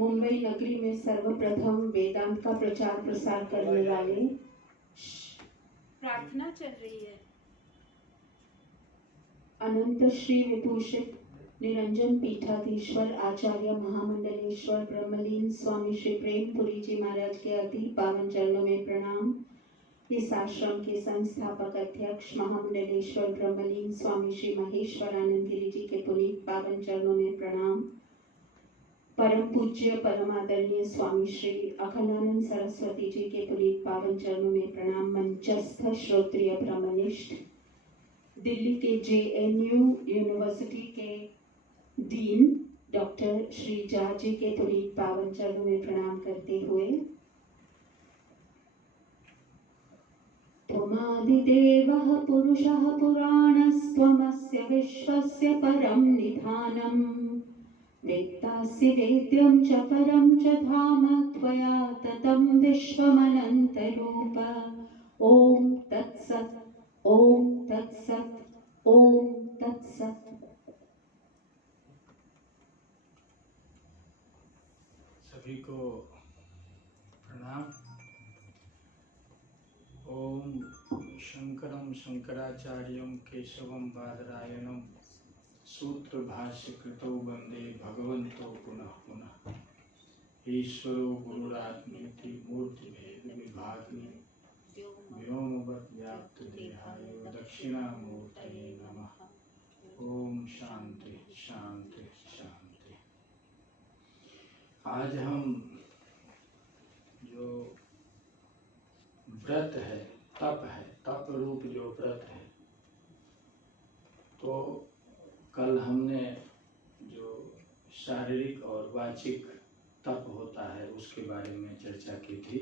मुंबई नगरी में सर्वप्रथम वेदांत का प्रचार प्रसार करने वाले प्रार्थना चल रही है। अनंत श्री विभूषित निरंजन पीठाधीश्वर आचार्य महामंडलेश्वर ब्रह्मलीन स्वामी श्री प्रेमपुरी जी महाराज के अति पावन चरणों में प्रणाम। इस आश्रम के संस्थापक अध्यक्ष महामंडलेश्वर ब्रह्मलीन स्वामी श्री महेश्वरानंद गिरी जी के पुनीत पावन चरणों में प्रणाम। परम पूज्य परम आदरणीय स्वामी श्री अखंडानंद सरस्वती जी के पुनीत पावन चरणों में प्रणाम। मंचस्थ श्रोत्रिय ब्रह्मनिष्ठ दिल्ली के JNU यूनिवर्सिटी के डीन डॉक्टर श्री झा जी के पुनीत पावन चरणों में प्रणाम करते हुए त्वमादिदेवः पुरुषः पुराणस्त्वमस्य विश्वस्य परं निधानम् वेत्तासि वेद्यं च परं च धाम त्वया ततं विश्वमनन्तरूप। ॐ तत्सत् ॐ तत्सत् ॐ तत्सत्। सभी को प्रणाम। ओम शंकरम शंकराचार्यम केशवम बादरायणम सूत्र भाष्य कृतौ वंदे भगवन्तो पुनः पुनः। ईश्वरो गुरुरात्मेति मूर्ति भेद विभागिनी व्योमवत् व्याप्त देहाय दक्षिणामूर्तये नमः। ओम शांति शांति शांति। आज हम जो व्रत है, तप रूप जो व्रत है, तो कल हमने जो शारीरिक और वाचिक तप होता है उसके बारे में चर्चा की थी।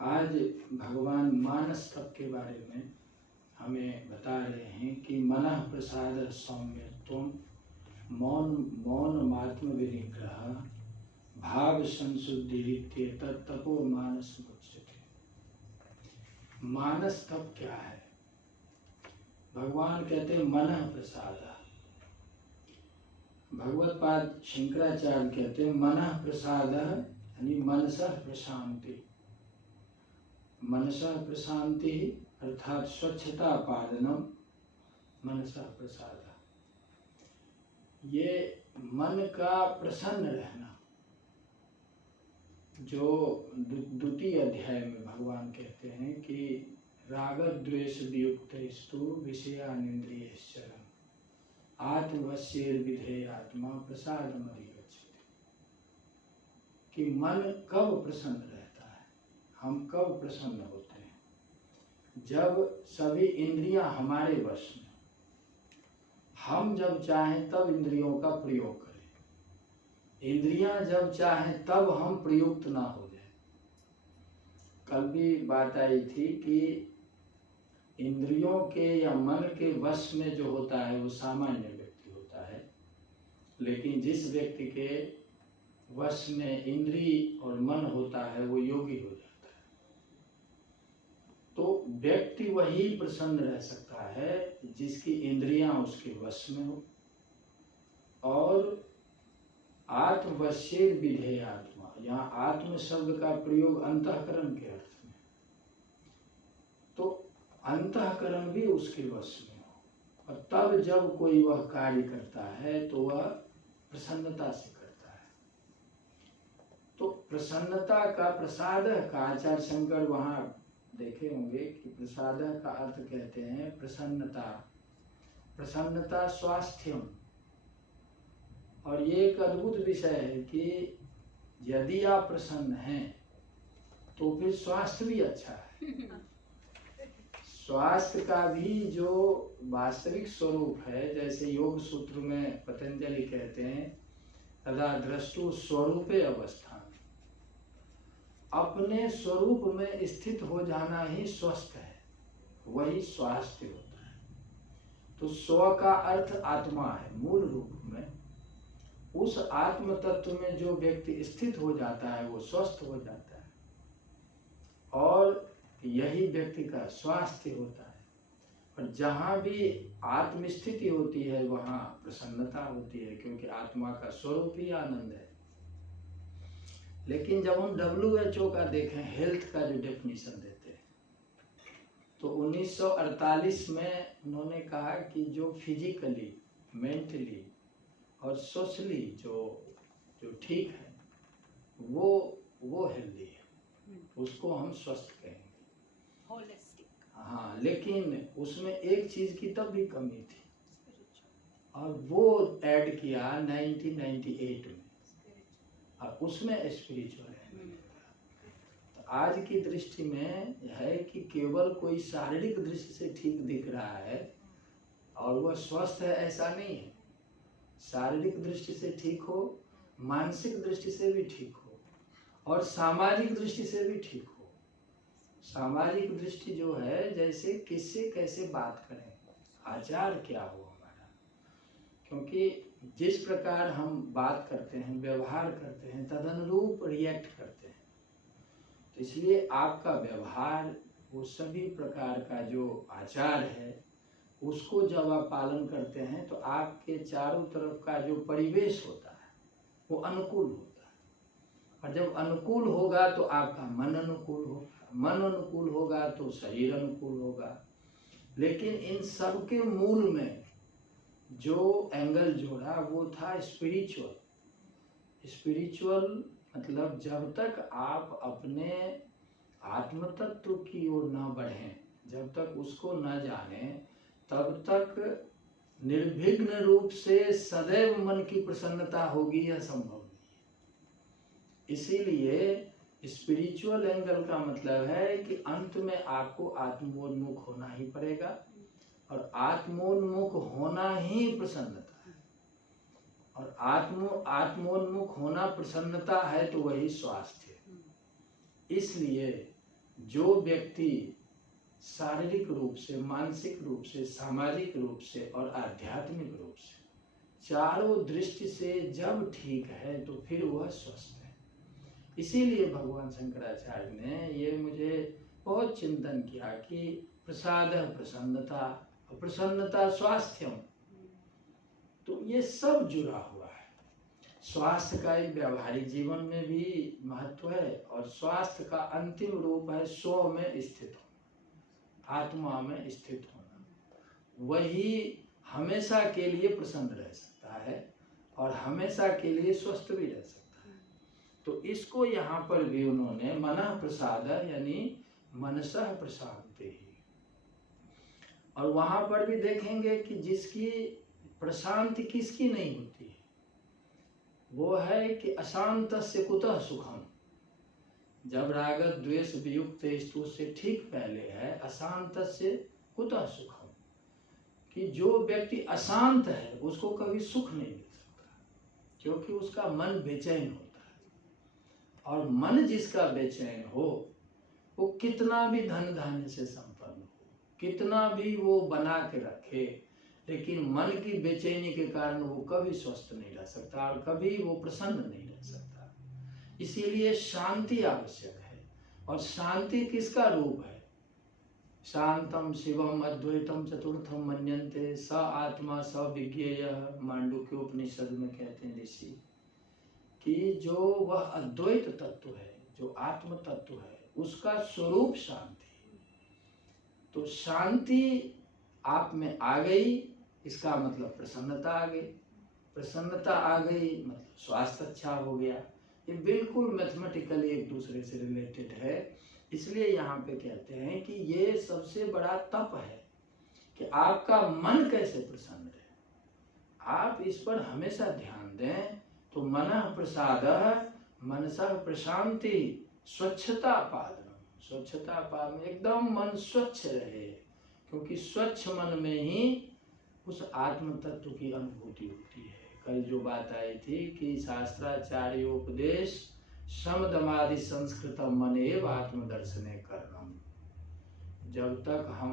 आज भगवान मानस तप के बारे में हमें बता रहे हैं कि मनः प्रसाद सौम्यत्वम मौन मात्म विनिग्रह भाव संशुद्धि तपो मानस मुच्यते। मानस तप क्या है? भगवान कहते हैं मनः प्रसाद। भगवत पाद शंकराचार्य कहते हैं मनः प्रसाद यानी मनसः प्रशांति। मनसः प्रशांति अर्थात स्वच्छता पालनम मनसः प्रसाद। ये मन का प्रसन्न रहना, जो द्वितीय अध्याय में भगवान कहते हैं कि राग द्वेष वियुक्तस्तु विषयानिन्द्रियश्चरन् आत्मवश्यैर्विधेयात्मा प्रसादमधिगच्छति। कि मन कब प्रसन्न रहता है, हम कब प्रसन्न होते हैं? जब सभी इंद्रियां हमारे वश में, हम जब चाहें तब इंद्रियों का प्रयोग करें। इंद्रियां जब चाहें तब हम प्रयुक्त ना हो जाए। कल भी बात आई थी कि इंद्रियों के या मन के वश में जो होता है वो सामान्य व्यक्ति होता है, लेकिन जिस व्यक्ति के वश में इंद्रिय और मन होता है वो योगी हो जाता है। तो व्यक्ति वही प्रसन्न रह सकता है जिसकी इंद्रियां उसके वश में हो और आत्मवश्येर विधेयात्मा। यहाँ आत्म शब्द का प्रयोग अंतःकरण के अर्थ में, तो अंतःकरण भी उसके वश में हो और तब जब कोई वह कार्य करता है तो वह प्रसन्नता से करता है। तो प्रसन्नता का प्रसाद का आचार्य शंकर वहाँ देखे होंगे कि प्रसाद का अर्थ कहते हैं प्रसन्नता। प्रसन्नता स्वास्थ्यम। और ये एक अद्भुत विषय है कि यदि आप प्रसन्न हैं तो फिर स्वास्थ्य भी अच्छा है। स्वास्थ्य का भी जो वास्तविक स्वरूप है, जैसे योग सूत्र में पतंजलि कहते हैं तदा दृष्टु स्वरूपे अवस्थान। अपने स्वरूप में स्थित हो जाना ही स्वस्थ है, वही स्वास्थ्य होता है। तो स्व का अर्थ आत्मा है। मूल रूप में उस आत्म तत्व में जो व्यक्ति स्थित हो जाता है वो स्वस्थ हो जाता है और यही व्यक्ति का स्वास्थ्य होता है। और जहाँ भी आत्मस्थिति होती है वहाँ प्रसन्नता होती है, क्योंकि आत्मा का स्वरूप ही आनंद है। लेकिन जब हम WHO का देखें, हेल्थ का जो डेफिनेशन देते हैं, तो 1948 में उन्होंने कहा कि जो फिजिकली, मेंटली और सोशली जो ठीक है वो हेल्दी है, उसको हम स्वस्थ कहेंगे, होलिस्टिक। हाँ, लेकिन उसमें एक चीज की तब भी कमी थी और वो ऐड किया 1998 में, और उसमें स्पिरिचुअल है। तो आज की दृष्टि में है कि केवल कोई शारीरिक दृष्टि से ठीक दिख रहा है और वह स्वस्थ है, ऐसा नहीं है। शारीरिक दृष्टि से ठीक हो, मानसिक दृष्टि से भी ठीक हो और सामाजिक दृष्टि से भी ठीक हो। सामाजिक दृष्टि जो है, जैसे किससे कैसे बात करें, आचार क्या हो हमारा, क्योंकि जिस प्रकार हम बात करते हैं, व्यवहार करते हैं, तदनुरूप रिएक्ट करते हैं। तो इसलिए आपका व्यवहार, वो सभी प्रकार का जो आचार है, उसको जब आप पालन करते हैं तो आपके चारों तरफ का जो परिवेश होता है वो अनुकूल होता है, और जब अनुकूल होगा तो आपका मन अनुकूल होगा, मन अनुकूल होगा तो शरीर अनुकूल होगा। लेकिन इन सब के मूल में जो एंगल जोड़ा वो था स्पिरिचुअल। स्पिरिचुअल मतलब जब तक आप अपने आत्म तत्व की ओर न बढ़ें, जब तक उसको न जानें, तब तक निर्विघ्न रूप से सदैव मन की प्रसन्नता होगी, यह संभव नहीं है। इसीलिए स्पिरिचुअल एंगल का मतलब है कि अंत में आपको आत्मोन्मुख होना ही पड़ेगा, और आत्मोन्मुख होना ही प्रसन्नता है, और आत्मोन्मुख होना प्रसन्नता है तो वही स्वास्थ्य है। इसलिए जो व्यक्ति शारीरिक रूप से, मानसिक रूप से, सामाजिक रूप से और आध्यात्मिक रूप से चारों दृष्टि से जब ठीक है तो फिर वह स्वस्थ है। इसीलिए भगवान शंकराचार्य ने ये मुझे बहुत चिंतन किया कि प्रसादः प्रसन्नता, प्रसन्नता स्वास्थ्यम, तो ये सब जुड़ा हुआ है। स्वास्थ्य का एक व्यवहारिक जीवन में भी महत्व है, और स्वास्थ्य का अंतिम रूप है स्व में स्थित होना, आत्मा में स्थित होना। वही हमेशा के लिए प्रसन्न रह सकता है और हमेशा के लिए स्वस्थ भी रह सकता है। तो इसको यहाँ पर भी उन्होंने मनः प्रसाद यानी मनसः प्रशांति, और वहां पर भी देखेंगे कि जिसकी प्रशांति किसकी नहीं होती है, वो है कि अशांतस्य कुतः सुखम। जब राग द्वेष वियुक्त स्तु से ठीक पहले है अशांतस्य कुतः सुखम, कि जो व्यक्ति अशांत है उसको कभी सुख नहीं मिल सकता, क्योंकि उसका मन बेचैन होता है। और मन जिसका बेचैन हो, वो कितना भी धन धान्य से संपन्न हो, कितना भी वो बना के रखे, लेकिन मन की बेचैनी के कारण वो कभी स्वस्थ नहीं रह सकता और कभी वो प्रसन्न नहीं रह सकता। इसीलिए शांति आवश्यक है। और शांति किसका रूप है? शांतम शिवम अद्वैतम चतुर्थम मन्यन्ते स आत्मा स विज्ञेयः, मांडुक्य उपनिषद में कहते हैं ऋषि कि जो वह अद्वैत तत्व है, जो आत्म तत्व है, उसका स्वरूप शांति। तो शांति आप में आ गई, इसका मतलब प्रसन्नता आ गई, प्रसन्नता आ गई मतलब स्वास्थ्य अच्छा हो गया। ये बिल्कुल मैथमेटिकली एक दूसरे से रिलेटेड है। इसलिए यहाँ पे कहते हैं कि ये सबसे बड़ा तप है कि आपका मन कैसे प्रसन्न रहे। आप इस पर हमेशा ध्यान दें तो मनः प्रसादः मनसः प्रशांति स्वच्छता पादनम, स्वच्छता पादन, एकदम मन स्वच्छ रहे, क्योंकि स्वच्छ मन में ही उस आत्म तत्व की अनुभूति होती है। कल जो बात आई थी कि शास्त्राचार्योपदेश समदमादि संस्कृतम मनेव आत्मदर्शने करणम। जब तक हम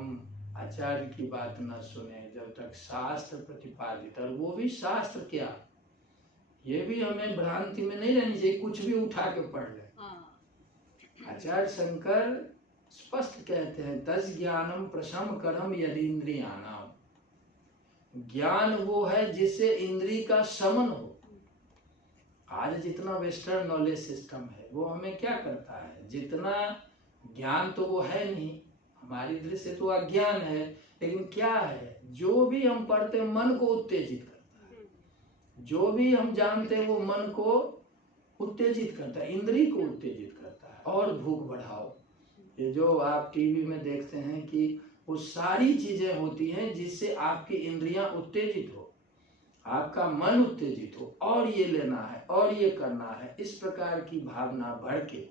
आचार्य की बात न सुने, जब तक शास्त्र प्रतिपादित, और वो भी शास्त्र क्या, ये भी हमें भ्रांति में नहीं रहनी चाहिए कुछ भी उठा के पढ़ ले। आचार्य शंकर स्पष्ट कहते हैं तस् ज्ञानम प्रशम करम यदीन्द्रियाणाम। ज्ञान वो है जिससे इंद्री का शमन हो। आज जितना वेस्टर्न नॉलेज सिस्टम है वो हमें क्या करता है, जितना ज्ञान तो वो है नहीं, हमारी दृष्टि से तो अज्ञान है, लेकिन क्या है, जो भी हम पढ़ते हैं मन को उत्तेजित करता है, जो भी हम जानते हैं वो मन को उत्तेजित करता है, इंद्रिय को उत्तेजित करता है। और भूख बढ़ाओ, ये जो आप टीवी में देखते हैं कि वो सारी चीजें होती हैं जिससे आपकी इंद्रियां उत्तेजित हो, आपका मन उत्तेजित हो, और ये लेना है और ये करना है, इस प्रकार की भावना बढ़ के,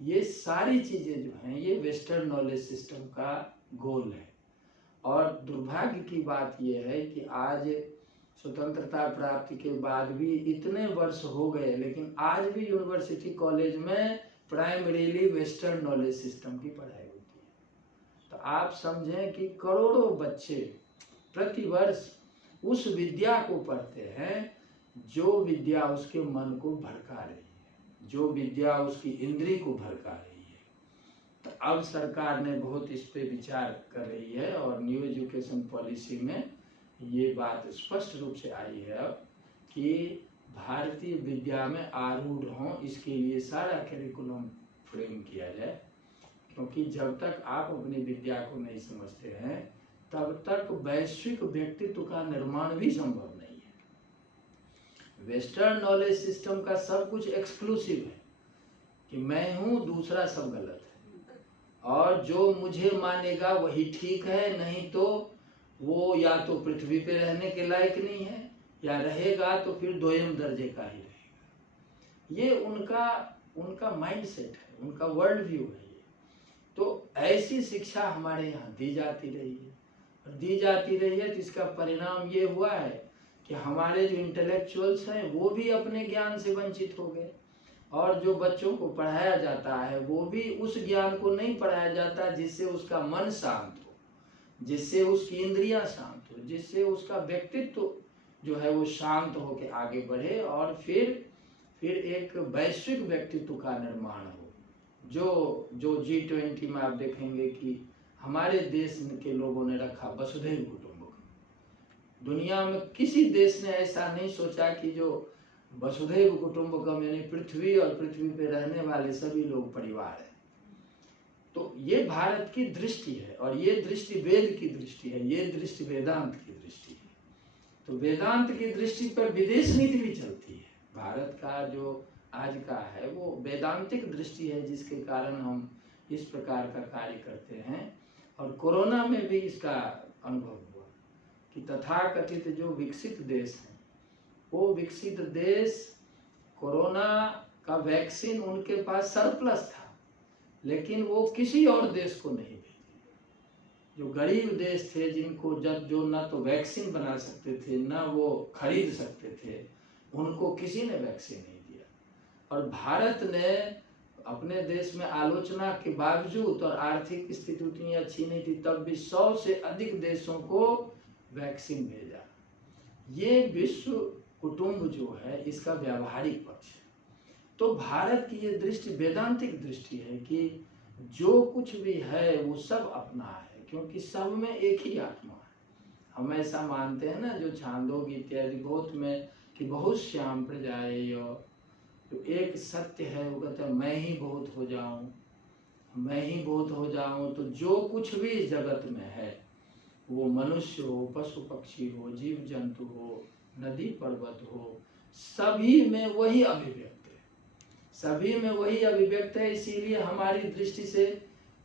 ये सारी चीजें जो हैं ये वेस्टर्न नॉलेज सिस्टम का गोल है। और दुर्भाग्य की बात यह है कि आज स्वतंत्रता प्राप्ति के बाद भी इतने वर्ष हो गए, लेकिन आज भी यूनिवर्सिटी कॉलेज में प्राइमरीली वेस्टर्न नॉलेज सिस्टम की पढ़ाई होती है। तो आप समझें कि करोड़ों बच्चे प्रतिवर्ष उस विद्या को पढ़ते हैं जो विद्या उसके मन को भड़का रही है, जो विद्या उसकी इंद्रिय को भड़का रही है। तो अब सरकार ने बहुत इस पे विचार कर रही है और न्यू एजुकेशन पॉलिसी में ये बात स्पष्ट रूप से आई है अब कि भारतीय विद्या में आरूढ़ हों, इसके लिए सारा करिकुलम फ्रेम किया जाए। क्योंकि जब तक आप अपनी विद्या को नहीं समझते हैं तब तक वैश्विक व्यक्तित्व का निर्माण भी संभव नहीं है। वेस्टर्न नॉलेज सिस्टम का सब कुछ एक्सक्लूसिव है कि मैं हूँ, दूसरा सब गलत है, और जो मुझे मानेगा वही ठीक है, नहीं तो वो या तो पृथ्वी पे रहने के लायक नहीं है, या रहेगा तो फिर दोयम दर्जे का ही रहेगा। ये उनका माइंडसेट है, उनका वर्ल्ड व्यू है ये। तो ऐसी शिक्षा हमारे यहाँ दी जाती रही है, तो इसका परिणाम ये हुआ है कि हमारे जो इंटेलेक्चुअल्स हैं वो भी अपने ज्ञान से वंचित हो गए, और जो बच्चों को पढ़ाया जाता है वो भी उस ज्ञान को नहीं पढ़ाया जाता जिससे उसका मन शांत हो, जिससे उसकी इंद्रियां शांत हो, जिससे उसका व्यक्तित्व जो है वो शांत होकर आगे बढ़े और फिर एक वैश्विक व्यक्तित्व का निर्माण हो। जो G20 में आप देखेंगे कि हमारे देश के लोगों ने रखा वसुधैव कुटुंबकम। दुनिया में किसी देश ने ऐसा नहीं सोचा कि जो वसुधैव कुटुंबकम यानी पृथ्वी और पृथ्वी पे रहने वाले सभी लोग परिवार है। तो ये भारत की दृष्टि है, और ये दृष्टि वेद की दृष्टि है, ये दृष्टि वेदांत की दृष्टि है। तो वेदांत की दृष्टि पर विदेश नीति भी चलती है। भारत का जो आज का है वो वेदांतिक दृष्टि है, जिसके कारण हम इस प्रकार का कार्य करते हैं। और कोरोना में भी इसका अनुभव हुआ कि तथाकथित जो विकसित देश हैं, वो विकसित देश कोरोना का वैक्सीन उनके पास सरप्लस था, लेकिन वो किसी और देश को नहीं भेजे। जो गरीब देश थे, जिनको जो न तो वैक्सीन बना सकते थे न वो खरीद सकते थे, उनको किसी ने वैक्सीन नहीं दिया। और भारत ने अपने देश में आलोचना के बावजूद, और आर्थिक स्थिति उतनी अच्छी नहीं थी तब भी 100 से अधिक देशों को वैक्सीन भेजा। ये विश्व कुटुंब जो है इसका व्यावहारिक पक्ष है। तो भारत की ये दृष्टि वेदांतिक दृष्टि है कि जो कुछ भी है वो सब अपना है, क्योंकि सब में एक ही आत्मा है। हम ऐसा मानते हैं ना, जो छांदोग्य इत्यादि बहुत में कि बहुत श्याम प्रजाए, और तो एक सत्य है वो कहता है मैं ही बहुत हो जाऊं, मैं ही बहुत हो जाऊं। तो जो कुछ भी इस जगत में है, वो मनुष्य हो, पशु पक्षी हो, जीव जंतु हो, नदी पर्वत हो, सभी में वही अभिव्यक्त है, सभी में वही अभिव्यक्त है। इसीलिए हमारी दृष्टि से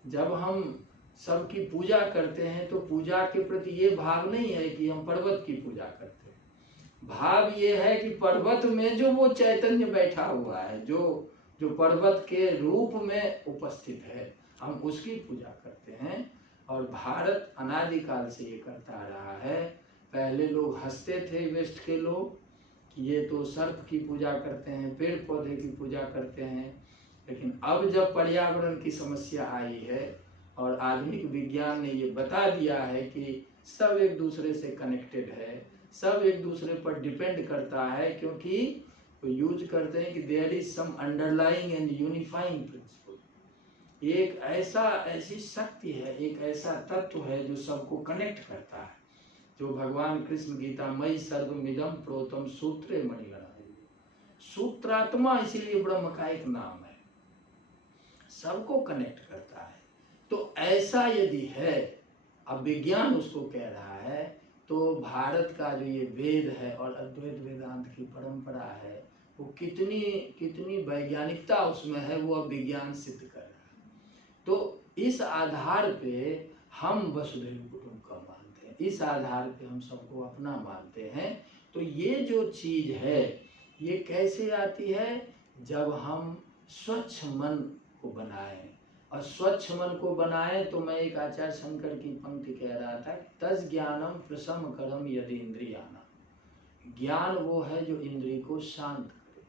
जब हम सबकी पूजा करते हैं तो पूजा के प्रति ये भाव नहीं है कि हम पर्वत की पूजा करते हैं। भाव ये है कि पर्वत में जो वो चैतन्य बैठा हुआ है, जो पर्वत के रूप में उपस्थित है, हम उसकी पूजा करते हैं। और भारत अनादिकाल से ये करता रहा है। पहले लोग हंसते थे वेस्ट के लोग कि ये तो सर्प की पूजा करते हैं, पेड़ पौधे की पूजा करते हैं, लेकिन अब जब पर्यावरण की समस्या आई है और आधुनिक विज्ञान ने ये बता दिया है कि सब एक दूसरे से कनेक्टेड है, सब एक दूसरे पर डिपेंड करता है, क्योंकि वो यूज करते हैं कि there is some underlying and unifying principle. एक ऐसी शक्ति है, एक ऐसा तत्व है जो सबको कनेक्ट करता है, जो भगवान कृष्ण गीता मयि सर्वमिदं प्रोतम सूत्रे मणिगणा। सूत्रात्मा इसीलिए ब्रह्म का एक नाम है, सबको कनेक्ट करता है। तो ऐसा यदि है, अब विज्ञान उसको कह रहा है, तो भारत का जो ये वेद है और अद्वैत वेदांत की परंपरा है, वो कितनी कितनी वैज्ञानिकता उसमें है, वो अब विज्ञान सिद्ध कर रहा है। तो इस आधार पे हम वसुधैव कुटुंबकम मानते हैं, इस आधार पे हम सबको अपना मानते हैं। तो ये जो चीज है ये कैसे आती है? जब हम स्वच्छ मन को बनाएं, और स्वच्छ मन को बनाएं तो मैं एक आचार्य शंकर की पंक्ति कह रहा था कि तज ज्ञानम प्रशम करम यदि इंद्रियाना, ज्ञान वो है जो इंद्रिय को शांत करे,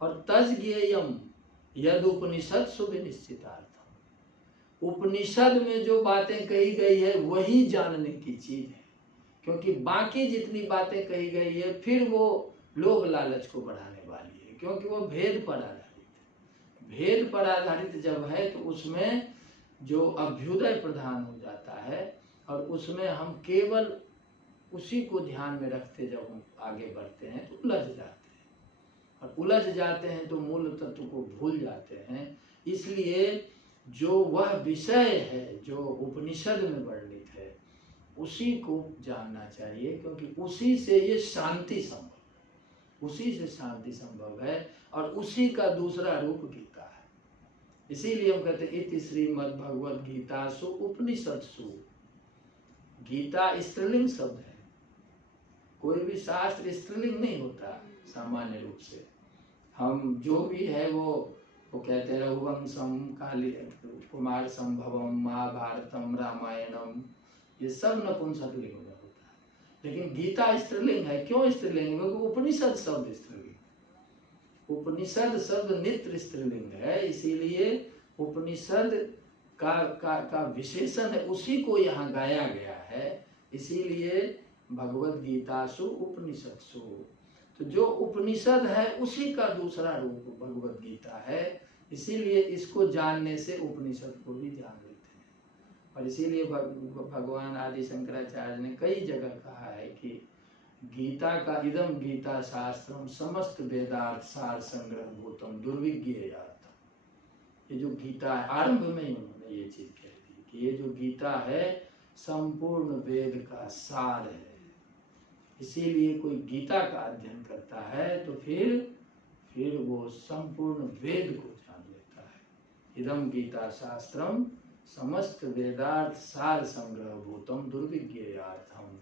और तज ज्ञेयम यद उपनिषद सुविनिश्चितार्थम, उपनिषद में जो बातें कही गई है वही जानने की चीज है, क्योंकि बाकी जितनी बातें कही गई है फिर वो लोभ लालच को बढ़ाने वाली है, क्योंकि वो भेद पर आधारित है। भेद पर आधारित जब है तो उसमें जो अभ्युदय प्रधान हो जाता है, और उसमें हम केवल उसी को ध्यान में रखते जब हम आगे बढ़ते हैं तो उलझ जाते हैं, और उलझ जाते हैं तो मूल तत्व को भूल जाते हैं। इसलिए जो वह विषय है जो उपनिषद में वर्णित है उसी को जानना चाहिए, क्योंकि उसी से ये शांति संभव है, उसी से शांति संभव है, और उसी का दूसरा रूप गीता है। इसीलिए हम कहते हैं इति श्रीमद् भगवद गीतासु उपनिषदसु, गीता स्त्रीलिंग शब्द है, कोई भी शास्त्र स्त्रीलिंग नहीं होता सामान्य रूप से। हम जो भी है वो कहते हैं रघुवंशम, काली कुमार संभवम, महाभारतम, रामायणम, ये सब नपुंसकलिंग में होता है, लेकिन गीता स्त्रीलिंग है। क्यों स्त्रीलिंग? क्योंकि उपनिषद शब्द स्त्रीलिंग, उपनिषद शब्द नित्य स्त्रीलिंग है, इसीलिए उपनिषद का विशेषण है, उसी को यहाँ गाया गया है। इसीलिए भगवद गीतासु उपनिषदसु, तो जो उपनिषद है उसी का दूसरा रूप भगवद गीता है। इसीलिए इसको जानने से उपनिषद को भी जान लेते हैं, और इसीलिए भगवान आदि शंकराचार्य ने कई जगह कहा है कि गीता का इदम गीता शास्त्रम समस्त वेदार्थ सार संग्रह भूतम दुर्विज्ञेयार्थम। ये जो गीता है, आरंभ में ही उन्होंने ये चीज कह दी कि ये जो गीता है संपूर्ण वेद का सार है। इसीलिए कोई गीता का अध्ययन करता है तो फिर वो संपूर्ण वेद को जान लेता है। इदम गीता शास्त्रम समस्त वेदार्थ सार संग्रह भूतम दुर्विज्ञेयार्थम,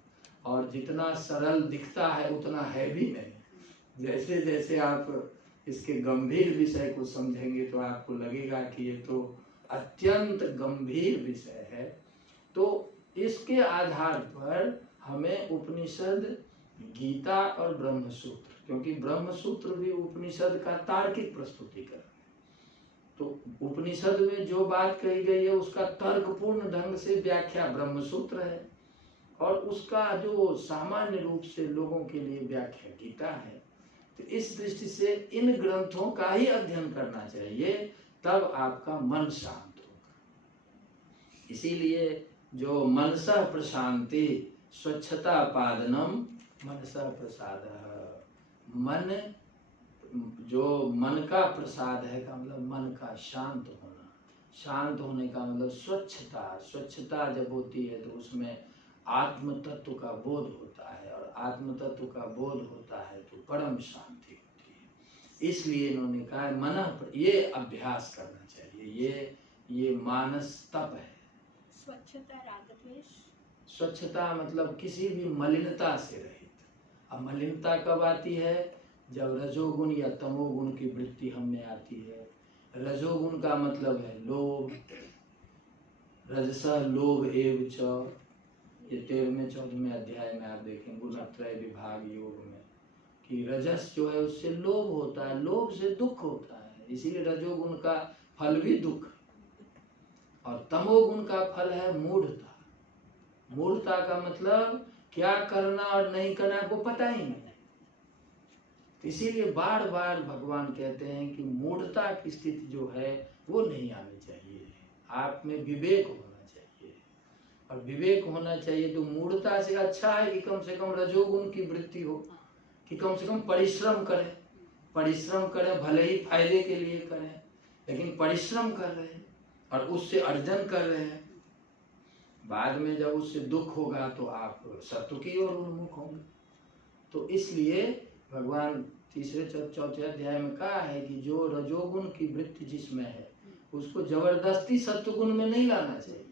और जितना सरल दिखता है उतना है भी नहीं। जैसे जैसे आप इसके गंभीर विषय को समझेंगे तो आपको लगेगा कि ये तो अत्यंत गंभीर विषय है। तो इसके आधार पर हमें उपनिषद, गीता और ब्रह्मसूत्र, क्योंकि ब्रह्मसूत्र भी उपनिषद का तार्किक प्रस्तुतिकरण है, तो उपनिषद में जो बात कही गई है उसका तर्कपूर्ण ढंग से व्याख्या ब्रह्मसूत्र है, और उसका जो सामान्य रूप से लोगों के लिए व्याख्या गीता है। तो इस दृष्टि से इन ग्रंथों का ही अध्ययन करना चाहिए, तब आपका मन शांत होगा। इसीलिए जो मनसः प्रशांति स्वच्छता पादनम मनसः प्रसाद, मन जो मन का प्रसाद है का मतलब मन का शांत होना, शांत होने का मतलब स्वच्छता। स्वच्छता जब होती है तो उसमें आत्म तत्व का बोध होता है, और आत्म तत्व का बोध होता है तो परम शांति होती है। इसलिए इन्होंने कहा मन, ये अभ्यास करना चाहिए, ये मानस तप है। स्वच्छता, राग द्वेष, स्वच्छता मतलब किसी भी मलिनता से रहित। अब मलिनता कब आती है? जब रजोगुण या तमोगुण की वृत्ति हम में आती है। रजोगुण का मतलब है लोभ, रजसः लोभ एव च, ये 13वें 14वें अध्याय में आप देखें गुणत्रय विभाग योग में कि रजस जो है उससे लोभ होता है, लोभ से दुख होता है, इसीलिए रजोगुण का फल भी दुख है। और तमोगुण का फल है मूढ़ता। मूढ़ता का मतलब क्या करना और नहीं करना को पता ही नहीं। इसीलिए बार बार भगवान कहते हैं कि मूढ़ता की स्थिति जो है वो नहीं आनी चाहिए, आप में विवेक होना चाहिए। और विवेक होना चाहिए तो मूढ़ता से अच्छा है कि कम से कम रजोगुण की वृत्ति हो, कि कम से कम परिश्रम करें, परिश्रम करें, भले ही फायदे के लिए करें, लेकिन परिश्रम कर रहे हैं और उससे अर्जन कर रहे हैं। बाद में जब उससे दुख होगा तो आप सत्व की ओर उन्मुख होंगे। तो इसलिए भगवान तीसरे चौथे अध्याय में कहा है कि जो रजोगुण की वृत्ति जिसमें है उसको जबरदस्ती सत्वगुण में नहीं लाना चाहिए।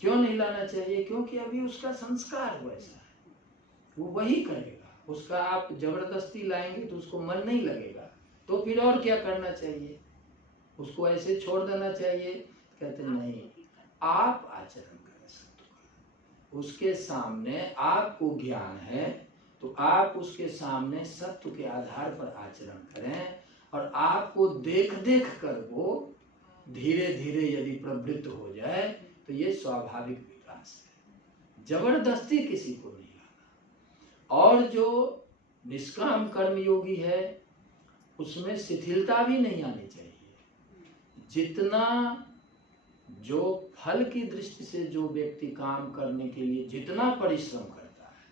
क्यों नहीं लाना चाहिए? क्योंकि अभी उसका संस्कार वैसा है, वो वही करेगा। उसका आप जबरदस्ती लाएंगे तो उसको मन नहीं लगेगा, तो फिर और क्या करना चाहिए? उसको ऐसे छोड़ देना चाहिए? कहते नहीं, आप आचरण करें सत्व का। उसके सामने आपको ज्ञान है तो आप उसके सामने सत्व के आधार पर आचरण करें, और आपको देख देख कर वो धीरे धीरे यदि प्रवृत्त हो जाए तो ये स्वाभाविक विकास है। जबरदस्ती किसी को नहीं लाना। और जो निष्काम कर्म योगी है उसमें शिथिलता भी नहीं आनी चाहिए। जितना जो फल की दृष्टि से जो व्यक्ति काम करने के लिए जितना परिश्रम करता है,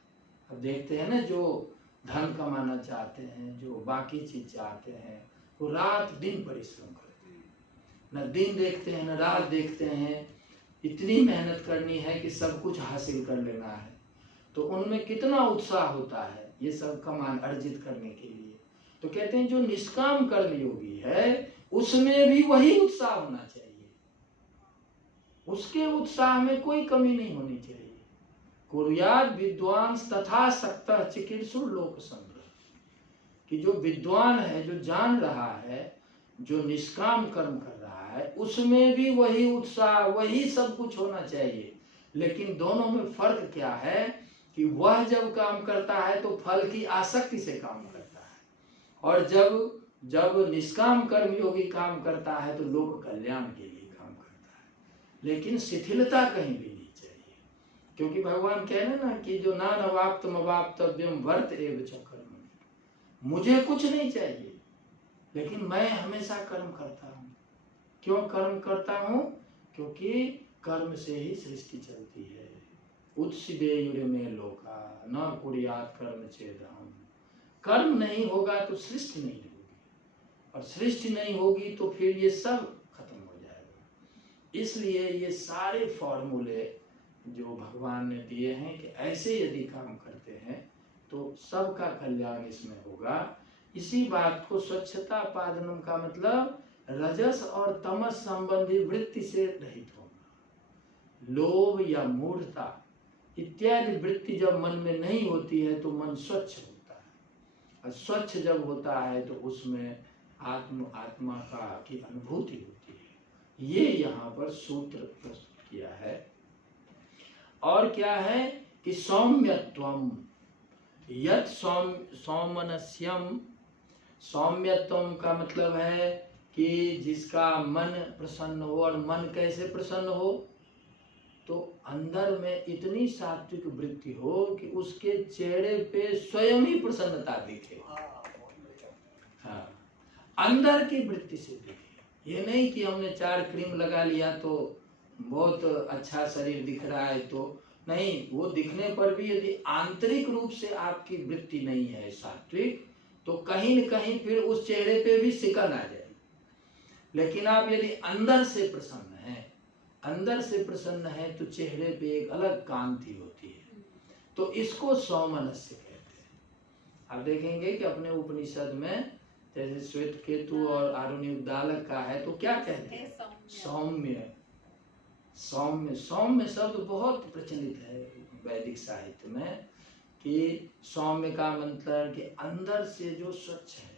अब देखते हैं ना, जो धन कमाना चाहते हैं, जो बाकी चीज चाहते हैं, वो रात दिन परिश्रम करते हैं, न दिन देखते हैं न रात देखते हैं। इतनी मेहनत करनी है कि सब कुछ हासिल कर लेना है, तो उनमें कितना उत्साह होता है ये सब कमान अर्जित करने के लिए। तो कहते हैं जो निष्काम कर्म योगी है उसमें भी वही उत्साह होना चाहिए, उसके उत्साह में कोई कमी नहीं होनी चाहिए। कुर्याद विद्वांस तथा सक्तः चिकीर्षुर लोक संग्रह, कि जो विद्वान है, जो जान रहा है, जो निष्काम कर्म कर रहा है, उसमें भी वही उत्साह, वही सब कुछ होना चाहिए। लेकिन दोनों में फर्क क्या है कि वह जब काम करता है तो फल की आसक्ति से काम करता है, और जब निष्काम कर्म योगी काम करता है तो लोक कल्याण के लिए काम करता है। लेकिन शिथिलता कहीं भी नहीं चाहिए, क्योंकि भगवान कह रहे ना कि जो नानवाप्तम अवाप्तव्यम वर्त एव च कर्म, मुझे कुछ नहीं चाहिए लेकिन मैं हमेशा कर्म करता हूँ। क्यों कर्म करता हूँ? क्योंकि कर्म से ही सृष्टि चलती है। उत्सिदेयुर में लोका न कुर्यात कर्म चेदहम, कर्म नहीं होगा तो सृष्टि नहीं होगी, और सृष्टि नहीं होगी तो फिर ये सब खत्म हो जाएगा। इसलिए ये सारे फॉर्मूले जो भगवान ने दिए हैं कि ऐसे यदि काम करते हैं तो सबका कल्याण इसमें होगा। इसी बात को स्वच्छता पादनम का मतलब रजस और तमस संबंधी वृत्ति से रहित होना। लोभ या मूढ़ता इत्यादि वृत्ति जब मन में नहीं होती है तो मन स्वच्छ होता है, और स्वच्छ जब होता है तो उसमें आत्मा का की अनुभूति होती है। ये यहाँ पर सूत्र प्रस्तुत किया है। और क्या है कि सौम्यत्वम यत् सौमनस्यम, सौम्यत्वम का मतलब है कि जिसका मन प्रसन्न हो। और मन कैसे प्रसन्न हो? तो अंदर में इतनी सात्विक वृत्ति हो कि उसके चेहरे पे स्वयं ही प्रसन्नता दिखे। हाँ, अंदर की वृत्ति से दिखे। ये नहीं कि हमने 4 क्रीम लगा लिया तो बहुत अच्छा शरीर दिख रहा है, तो नहीं, वो दिखने पर भी यदि आंतरिक रूप से आपकी वृत्ति नहीं है सात्विक, तो कहीं न कहीं फिर उस चेहरे पे भी सिकन आ जाएगी। लेकिन आप यदि अंदर से प्रसन्न हैं, अंदर से प्रसन्न है तो चेहरे पे एक अलग कांति होती है। तो इसको सौमनस्य कहते हैं। आप देखेंगे कि अपने उपनिषद में जैसे श्वेत केतु और आरुणि उद्दालक का है तो क्या कहते हैं? सौम्य। सौम्य, सौम्य शब्द बहुत प्रचलित है वैदिक साहित्य में, कि सौम्य का मतलब कि अंदर से जो स्वच्छ है,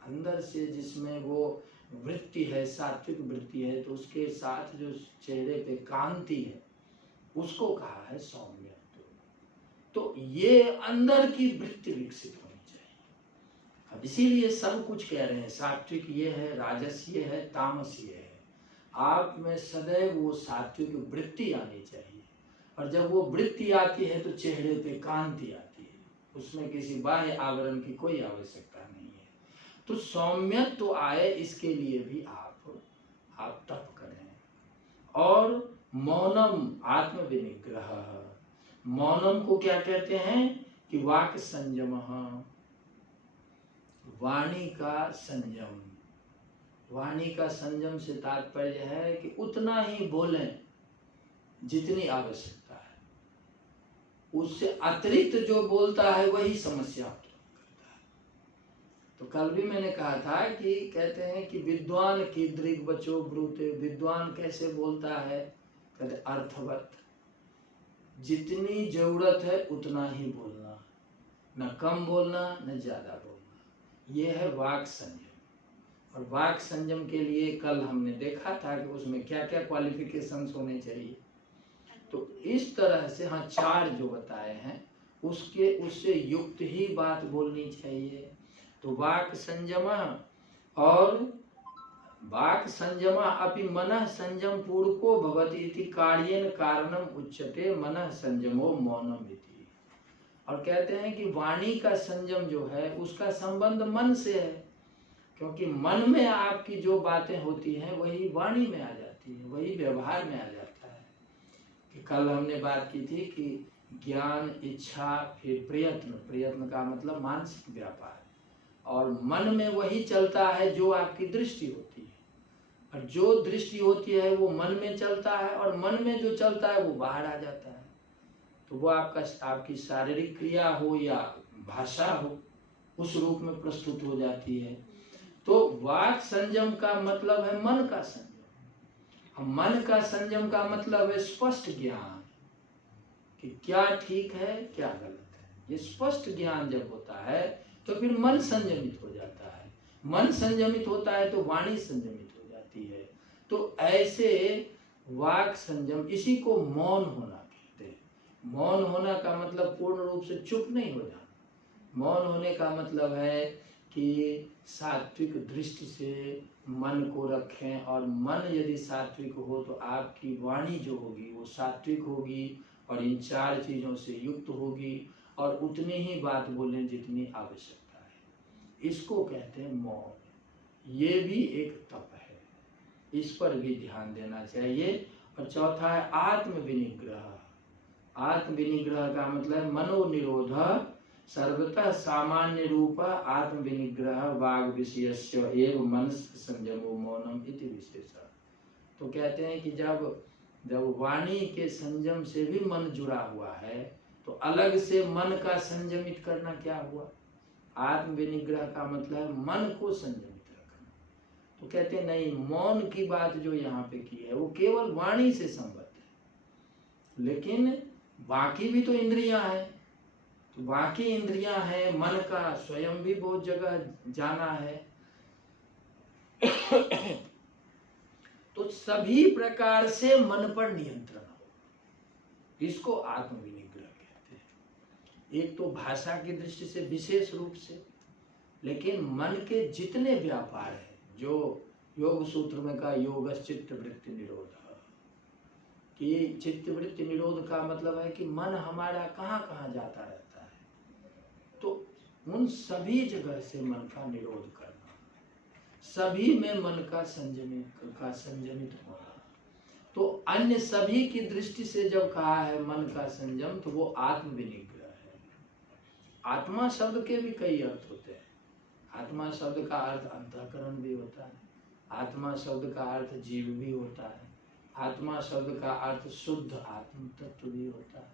अंदर से जिसमें वो वृत्ति है, सात्विक वृत्ति है, तो उसके साथ जो चेहरे पे कांति है उसको कहा है सौम्य। तो ये अंदर की वृत्ति विकसित होनी चाहिए। अब इसीलिए सब कुछ कह रहे हैं, सात्विक ये है, राजस ये है, तामस ये है। आप में सदैव वो सात्विक वृत्ति आनी चाहिए, और जब वो वृत्ति आती है तो चेहरे पे कांति आती है, उसमें किसी बाह्य आवरण की कोई आवश्यकता नहीं है। तो सौम्यत्व तो आए, इसके लिए भी आप तप करें। और मौनम आत्म विनिग्रह, मौनम को क्या कहते हैं कि वाक संयम। वाणी का संयम। वाणी का संयम से तात्पर्य है कि उतना ही बोलें जितनी आवश्यकता है, उससे अतिरिक्त जो बोलता है वही समस्या करता है। तो कल भी मैंने कहा था कि कहते हैं कि विद्वान कीदृग बचो ब्रूते, विद्वान कैसे बोलता है, कहते अर्थवत, जितनी जरूरत है उतना ही बोलना, न कम बोलना न ज्यादा बोलना। यह है वाक संयम। और वाक संयम के लिए कल हमने देखा था कि उसमें क्या क्या क्वालिफिकेशंस होने चाहिए। तो इस तरह से हाँ, 4 जो बताए हैं उससे युक्त ही बात बोलनी चाहिए। तो वाक संयमा, और वाक संयमा अपि मनः संयम पूर्वको भवति इति कार्येन कारणम उच्यते मनः संयमो मौनम इति। और कहते हैं कि वाणी का संयम जो है उसका संबंध मन से है, क्योंकि मन में आपकी जो बातें होती हैं वही वाणी में आ जाती है, वही व्यवहार में आ जाता है। कि कल हमने बात की थी कि ज्ञान, इच्छा, फिर प्रयत्न, प्रयत्न का मतलब मानसिक व्यापार, और मन में वही चलता है जो आपकी दृष्टि होती है, और जो दृष्टि होती है वो मन में चलता है, और मन में जो चलता है वो बाहर आ जाता है। तो वो आपकी शारीरिक क्रिया हो या भाषा हो, उस रूप में प्रस्तुत हो जाती है। तो वाक संयम का मतलब है मन का संयम। मन का संयम का मतलब है स्पष्ट ज्ञान कि क्या ठीक है क्या गलत है। ये स्पष्ट ज्ञान जब होता है तो फिर मन संयमित हो जाता है। मन संयमित होता है तो वाणी संयमित हो जाती है। तो ऐसे वाक संयम, इसी को मौन होना कहते हैं। मौन होना का मतलब पूर्ण रूप से चुप नहीं हो जाना। मौन होने का मतलब है कि सात्विक दृष्टि से मन को रखें, और मन यदि सात्विक हो तो आपकी वाणी जो होगी वो सात्विक होगी और इन 4 चीज़ों से युक्त होगी, और उतनी ही बात बोलें जितनी आवश्यकता है। इसको कहते हैं मौन। ये भी एक तप है, इस पर भी ध्यान देना चाहिए। और चौथा है आत्म विनिग्रह। आत्म विनिग्रह का मतलब मनोनिरोध सर्वतः सामान्य रूप आत्म विनिग्रह वाग विषयस्य एवं मनस संयमो मौनम इति विशेषः। तो कहते हैं कि जब वाणी के संयम से भी मन जुड़ा हुआ है तो अलग से मन का संयमित करना क्या हुआ। आत्म विनिग्रह का मतलब मन को संयमित रखना। तो कहते हैं नहीं, मौन की बात जो यहाँ पे की है वो केवल वाणी से संबद्ध है, लेकिन बाकी भी तो इंद्रियां हैं। तो बाकी इंद्रियां हैं, मन का स्वयं भी बहुत जगह जाना है। तो सभी प्रकार से मन पर नियंत्रण हो, इसको आत्म विनिग्रह कहते हैं। एक तो भाषा की दृष्टि से विशेष रूप से, लेकिन मन के जितने व्यापार हैं, जो योग सूत्र में कहा योग चित्त वृत्ति निरोध, कि चित्त वृत्ति निरोध का मतलब है कि मन हमारा कहाँ कहाँ जाता रहता है, तो उन सभी जगह से मन का निरोध करना, सभी में मन का संयमित होना। तो अन्य सभी की दृष्टि से जब कहा है मन का संयम, तो वो आत्म विनिग्रह है। आत्मा शब्द के भी कई अर्थ होते हैं। आत्मा शब्द का अर्थ अंतःकरण भी होता है, आत्मा शब्द का अर्थ जीव भी होता है, आत्मा शब्द का अर्थ शुद्ध आत्म तत्व भी होता है।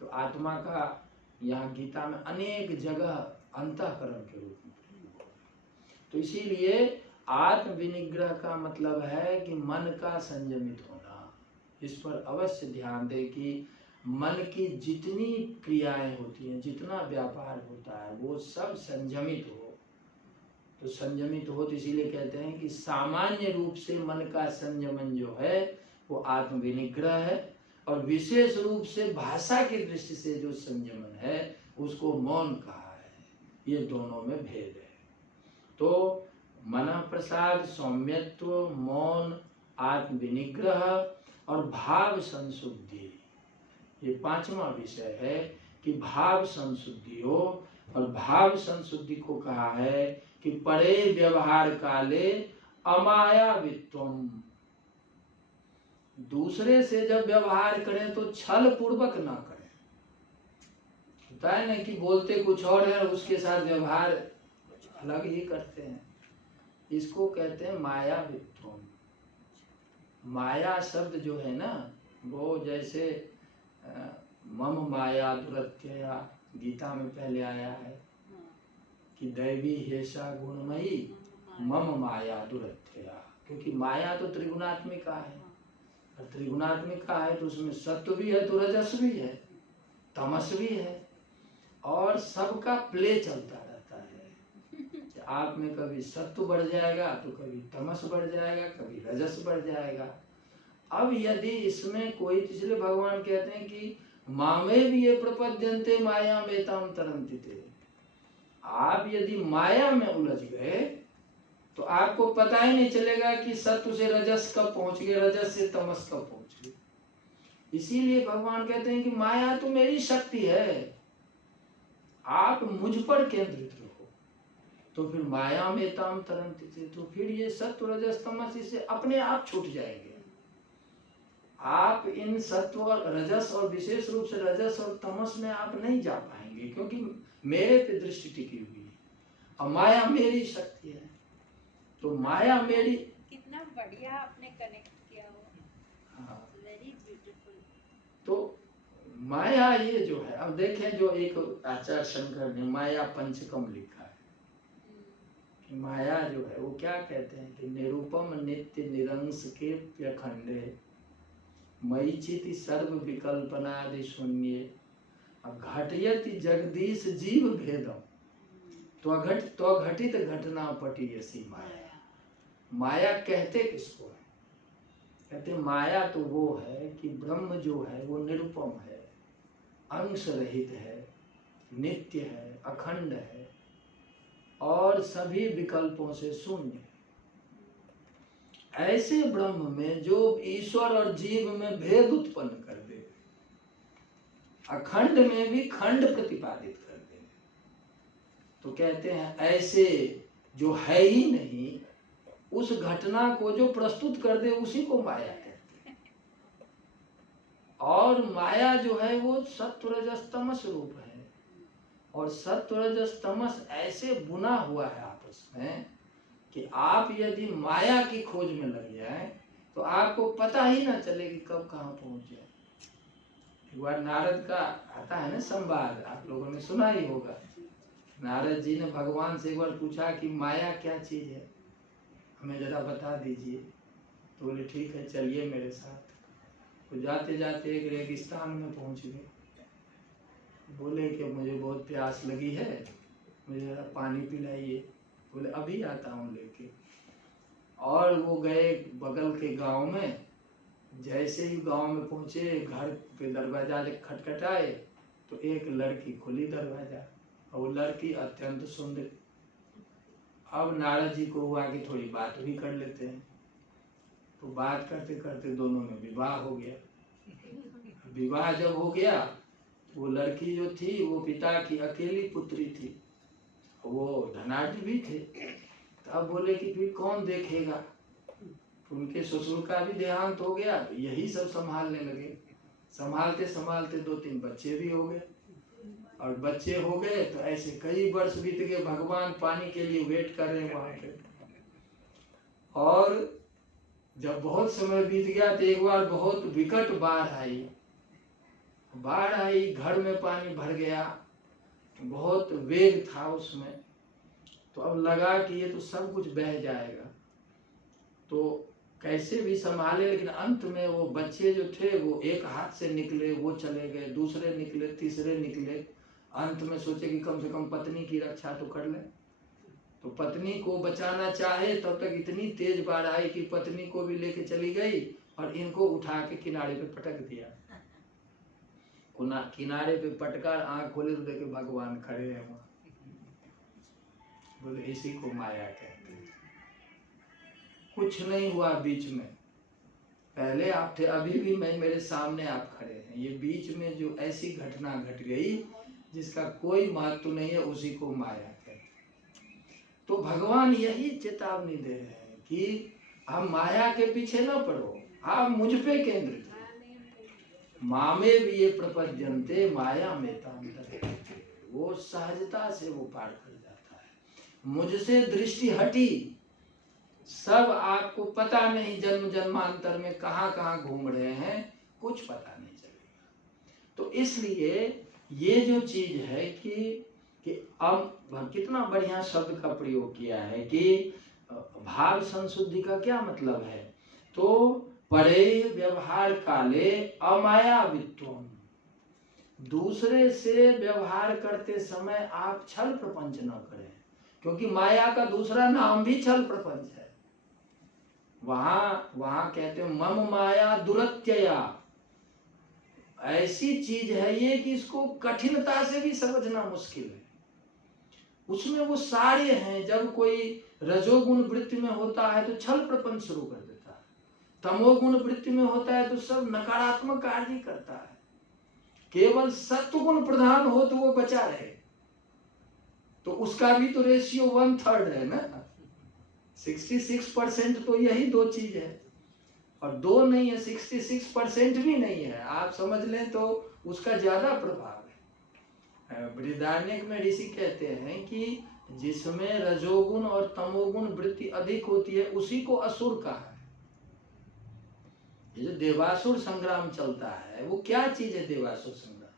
तो आत्मा का यहाँ गीता में अनेक जगह अंतःकरण के रूप में प्रयोग होगा। तो इसीलिए आत्म विनिग्रह का मतलब है कि मन का संयमित होना। इस पर अवश्य ध्यान दें कि मन की जितनी क्रियाएं होती हैं, जितना व्यापार होता है, वो सब संयमित हो। तो संयमित हो, तो इसीलिए कहते हैं कि सामान्य रूप से मन का संयमन जो है वो आत्म विनिग्रह है, और विशेष रूप से भाषा की दृष्टि से जो संयमन है उसको मौन कहा है। ये दोनों में भेद है। तो मन प्रसाद, सौम्यत्व, मौन, आत्म विनिग्रह और भाव संशुद्धि, ये 5वां विषय है कि भाव संशुद्धि हो। और भाव संशुद्धि को कहा है कि परे व्यवहार काले अमायावित्वम, दूसरे से जब व्यवहार करें तो छल पूर्वक ना करें। होता है ना कि बोलते कुछ और है और उसके साथ व्यवहार अलग ही करते हैं। इसको कहते हैं माया वित्तोम। माया शब्द जो है ना, वो जैसे मम माया दुरत्यया गीता में पहले आया है कि दैवी हेषा गुणमयी मम माया दुरत्यया, क्योंकि माया तो त्रिगुणात्मिका है, और त्रिगुणात्मिका है तो उसमें सत्व भी है तो रजस भी है, तमस भी है, और सबका प्ले चलता रहता है। आप में कभी सत्व बढ़ जाएगा तो कभी तमस बढ़ जाएगा, कभी रजस बढ़ जाएगा। अब यदि इसमें कोई, इसलिए भगवान कहते हैं कि मामे भी ये प्रपद्यन्ते माया में ताम तरंति ते। आप यदि माया में उलझ गए तो आपको पता ही नहीं चलेगा कि सत्व से रजस कब पहुंच गए, रजस से तमस कब पहुंच गए। इसीलिए भगवान कहते हैं कि माया तो मेरी शक्ति है, आप मुझ पर केंद्रित रहो, तो फिर माया में ताम तरंति ते, तो फिर ये सत्व रजस तमस इससे अपने आप छूट जाएंगे। आप इन सत्व और रजस और विशेष रूप से रजस और तमस में आप नहीं जा पाएंगे, क्योंकि मेरे पे दृष्टि टिकी हुई है और माया मेरी शक्ति है। तो माया मेरी, कितना बढ़िया आपने कनेक्ट किया हो। हाँ, वेरी ब्यूटीफुल। तो माया ये जो है, अब देखें जो एक आचार्य शंकर ने माया पंचकम लिखा है कि माया जो है वो क्या कहते हैं कि निरूपम नित्य निरंश के प्यखंडे मयि चिति सर्व विकल्पनादि शून्य घटयति जगदीश जीव भेदम तो घटित घटना पटीयसी माया। माया कहते किसको है? कहते माया तो वो है कि ब्रह्म जो है वो निरुपम है, अंश रहित है, नित्य है, अखंड है और सभी विकल्पों से शून्य। ऐसे ब्रह्म में जो ईश्वर और जीव में भेद उत्पन्न कर दे, अखंड में भी खंड प्रतिपादित कर दे, तो कहते हैं ऐसे जो है ही नहीं उस घटना को जो प्रस्तुत कर दे उसी को माया कहते हैं। और माया जो है वो सत्व रजस तमस रूप है, और सत्व रजस तमस ऐसे बुना हुआ है आपस में कि आप यदि माया की खोज में लग जाए तो आपको पता ही ना चले कि कब कहाँ पहुंच जाए। एक बार नारद का आता है ना संवाद, आप लोगों ने सुना ही होगा। नारद जी ने भगवान से एक बार पूछा कि माया क्या चीज है, हमें जरा बता दीजिए। तो बोले ठीक है चलिए मेरे साथ। तो जाते जाते एक रेगिस्तान में पहुंच गए। बोले कि मुझे बहुत प्यास लगी है, मुझे जरा पानी पिलाइए। बोले अभी आता हूँ लेके। और वो गए बगल के गांव में। जैसे ही गांव में पहुंचे, घर पे दरवाजा खटखटाए तो एक लड़की खुली दरवाजा, और वो लड़की अत्यंत सुंदर। अब नारद जी को हुआ कि थोड़ी बात भी कर लेते हैं, तो बात करते करते दोनों में विवाह हो गया। विवाह जब हो गया, वो लड़की जो थी वो पिता की अकेली पुत्री थी, वो धनाढ्य भी थे। तो अब बोले कि फिर कौन देखेगा, उनके ससुर का भी देहांत हो गया, यही सब संभालने लगे। संभालते संभालते 2-3 बच्चे भी हो गए, और बच्चे हो गए तो ऐसे कई वर्ष बीत गए। भगवान पानी के लिए वेट कर रहे हैं वहां पे। और जब बहुत समय बीत गया तो एक बार बहुत विकट बाढ़ आई। बाढ़ आई, घर में पानी भर गया, बहुत वेग था उसमें। तो अब लगा कि ये तो सब कुछ बह जाएगा, तो कैसे भी संभाले। लेकिन अंत में वो बच्चे जो थे वो एक हाथ से निकले, वो चले गए, दूसरे निकले, तीसरे निकले। अंत में सोचे कि कम से कम पत्नी की रक्षा तो कर ले। तो पत्नी को बचाना चाहे तब तक इतनी तेज बाढ़ आई कि पत्नी को भी लेके चली गई और इनको उठा के किनारे पे पटक दिया। किनारे पे पटकार आंख खोले तो देखे भगवान खड़े हैं वहां। बोले इसी को माया कहते हैं। कुछ नहीं हुआ बीच में, पहले आप थे, अभी भी मैं, मेरे सामने आप खड़े हैं। ये बीच में जो ऐसी घटना घट गई जिसका कोई महत्व नहीं है, उसी को माया कहते हैं। तो भगवान यही चेतावनी दे रहे हैं कि आप माया के पीछे न पड़ो, आप मुझ पे केंद्रित हो। मामे भी ये प्रपद्यन्ते माया में ताम तरंति। वो सहजता से वो पार कर जाता है। मुझसे दृष्टि हटी, सब आपको पता नहीं जन्म जन्मांतर में कहाँ कहाँ घूम रहे हैं, कुछ पता नहीं चलेगा। तो इसलिए ये जो चीज है कि अब कितना बढ़िया शब्द का प्रयोग किया है कि भाव संशुद्धि का क्या मतलब है, तो परे व्यवहार काले अमायावित्वम, दूसरे से व्यवहार करते समय आप छल प्रपंच न करें, क्योंकि माया का दूसरा नाम भी छल प्रपंच है। वहां कहते हैं मम माया दुरत्यया, ऐसी चीज है ये कि इसको कठिनता से भी समझना मुश्किल है। उसमें वो सारे हैं, जब कोई रजोगुण वृत्ति में होता है तो छल प्रपंच शुरू कर देता है, तमोगुण वृत्ति में होता है तो सब नकारात्मक कार्य करता है, केवल सत्वगुण प्रधान हो तो वो बचा रहे, तो उसका भी तो रेशियो 1/3 है ना, 66% तो यही दो चीज है, और दो नहीं है, 66% भी नहीं है, आप समझ लें तो उसका ज्यादा प्रभाव है। बृहदारण्यक में ऋषि कहते हैं कि जिसमें रजोगुण और तमोगुण वृत्ति अधिक होती है उसी को असुर कहा है। ये जो देवासुर संग्राम चलता है वो क्या चीज है? देवासुर संग्राम,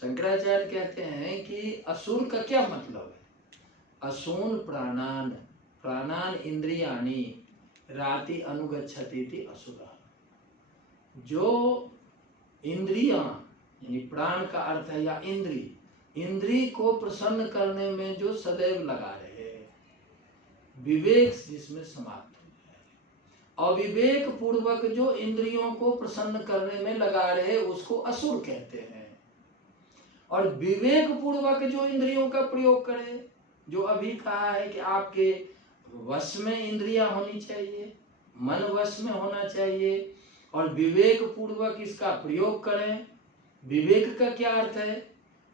शंकराचार्य कहते हैं कि असुर का क्या मतलब है? असून प्राणान, प्राणान इंद्रियाणि राति अनुगच्छति असुरा, जो इंद्रियां यानी प्राण का अर्थ है या इंद्री को प्रसन्न करने में जो सदैव लगा रहे, विवेक जिसमें समाप्त हो जाए, अविवेक पूर्वक जो इंद्रियों को प्रसन्न करने में लगा रहे उसको असुर कहते हैं, और विवेक पूर्वक जो इंद्रियों का प्रयोग करे, जो अभी कहा है कि आपके वश में इंद्रियां होनी चाहिए, मन वश में होना चाहिए, और विवेक पूर्वक इसका प्रयोग करें। विवेक का क्या अर्थ है?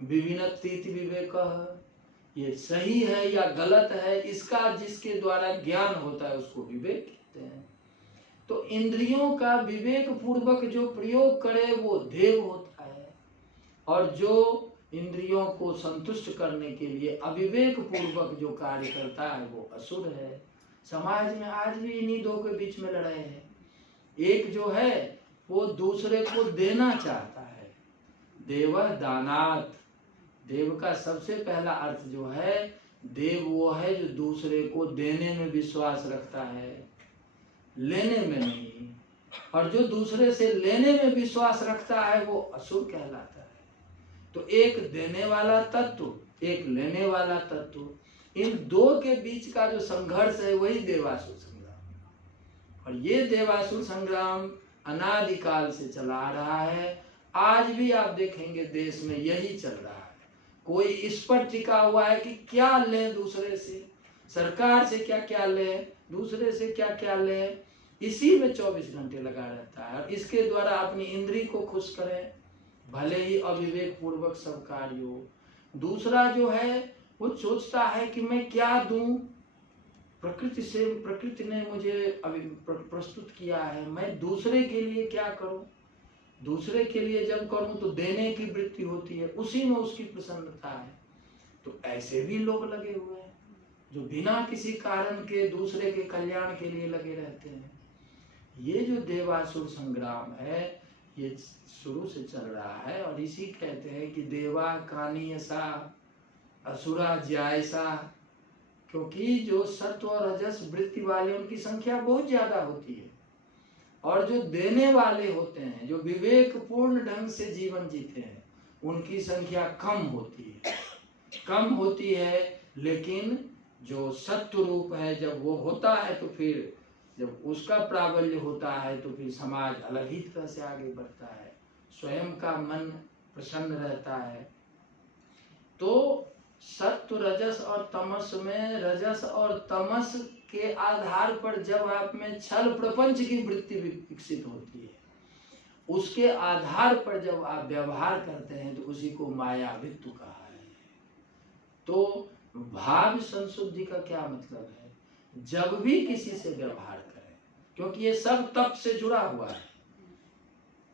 विविनत्तीति विवेक, ये सही है या गलत है इसका जिसके द्वारा ज्ञान होता है उसको विवेक कहते हैं। तो इंद्रियों का विवेक पूर्वक जो प्रयोग करे वो देव होता है, और जो इंद्रियों को संतुष्ट करने के लिए अविवेक पूर्वक जो कार्य करता है वो असुर है। समाज में आज भी इन्हीं दो के बीच में लड़ाई है। एक जो है वो दूसरे को देना चाहता है, देव दानात, देव का सबसे पहला अर्थ जो है, देव वो है जो दूसरे को देने में विश्वास रखता है, लेने में नहीं, और जो दूसरे से लेने में विश्वास रखता है वो असुर कहलाता है। तो एक देने वाला तत्व, एक लेने वाला तत्व, इन दो के बीच का जो संघर्ष है वही देवासुर संग्राम। और ये देवासुर संग्राम अनादिकाल से चला आ रहा है, आज भी आप देखेंगे देश में यही चल रहा है। कोई इस पर टिका हुआ है कि क्या ले दूसरे से, सरकार से क्या क्या ले, दूसरे से क्या क्या ले, इसी में 24 घंटे लगा रहता है, और इसके द्वारा अपनी इंद्री को खुश करें, भले ही अविवेक पूर्वक सब कार्य हो। दूसरा जो है वो सोचता है कि मैं क्या दूं, प्रकृति ने मुझे अभी प्रस्तुत किया है, मैं दूसरे के लिए क्या करूं, दूसरे के लिए जब करूं तो देने की वृत्ति होती है, उसी में उसकी प्रसन्नता है। तो ऐसे भी लोग लगे हुए हैं जो बिना किसी कारण के दूसरे के कल्याण के लिए लगे रहते हैं। ये जो देवासुर संग्राम है ये शुरू से चल रहा है, और इसी कहते हैं कि देवा कानीयसा असुरा ज्यायसा, क्योंकि जो सत्व और रजस वृत्ति वाले उनकी संख्या बहुत ज्यादा होती है, और जो देने वाले होते हैं, जो विवेक पूर्ण ढंग से जीवन जीते हैं, उनकी संख्या कम होती है। लेकिन जो सत्व रूप है जब वो होता है तो फिर जब उसका प्राबल्य होता है तो फिर समाज अलग ही तरह से आगे बढ़ता है, स्वयं का मन प्रसन्न रहता है। तो सत्व रजस और तमस में, रजस और तमस के आधार पर जब आप में छल प्रपंच की वृत्ति विकसित होती है, उसके आधार पर जब आप व्यवहार करते हैं तो उसी को मायावित्व कहा है। तो भाव संशुद्धि का क्या मतलब है? जब भी किसी से व्यवहार करें, क्योंकि ये सब तप से जुड़ा हुआ है,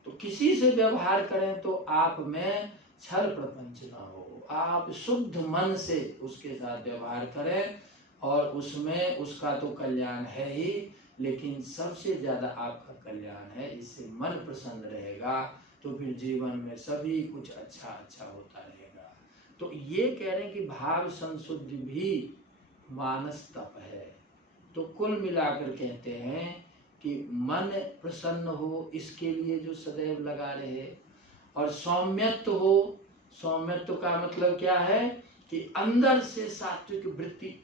तो किसी से व्यवहार करें तो आप में छल प्रपंच ना हो, आप शुद्ध मन से उसके साथ व्यवहार करें और उसमें उसका तो कल्याण है ही, लेकिन सबसे ज्यादा आपका कल्याण है। इससे मन प्रसन्न रहेगा तो फिर जीवन में सभी कुछ अच्छा अच्छा होता रहेगा। तो ये कह रहे हैं कि भाव संशुद्धि भी मानस तप है। तो कुल मिलाकर कहते हैं कि मन प्रसन्न हो इसके लिए जो सदैव लगा रहे, और सौम्यत्व हो, सौम्यत्व का मतलब क्या है कि अंदर से सात्विक वृत्ति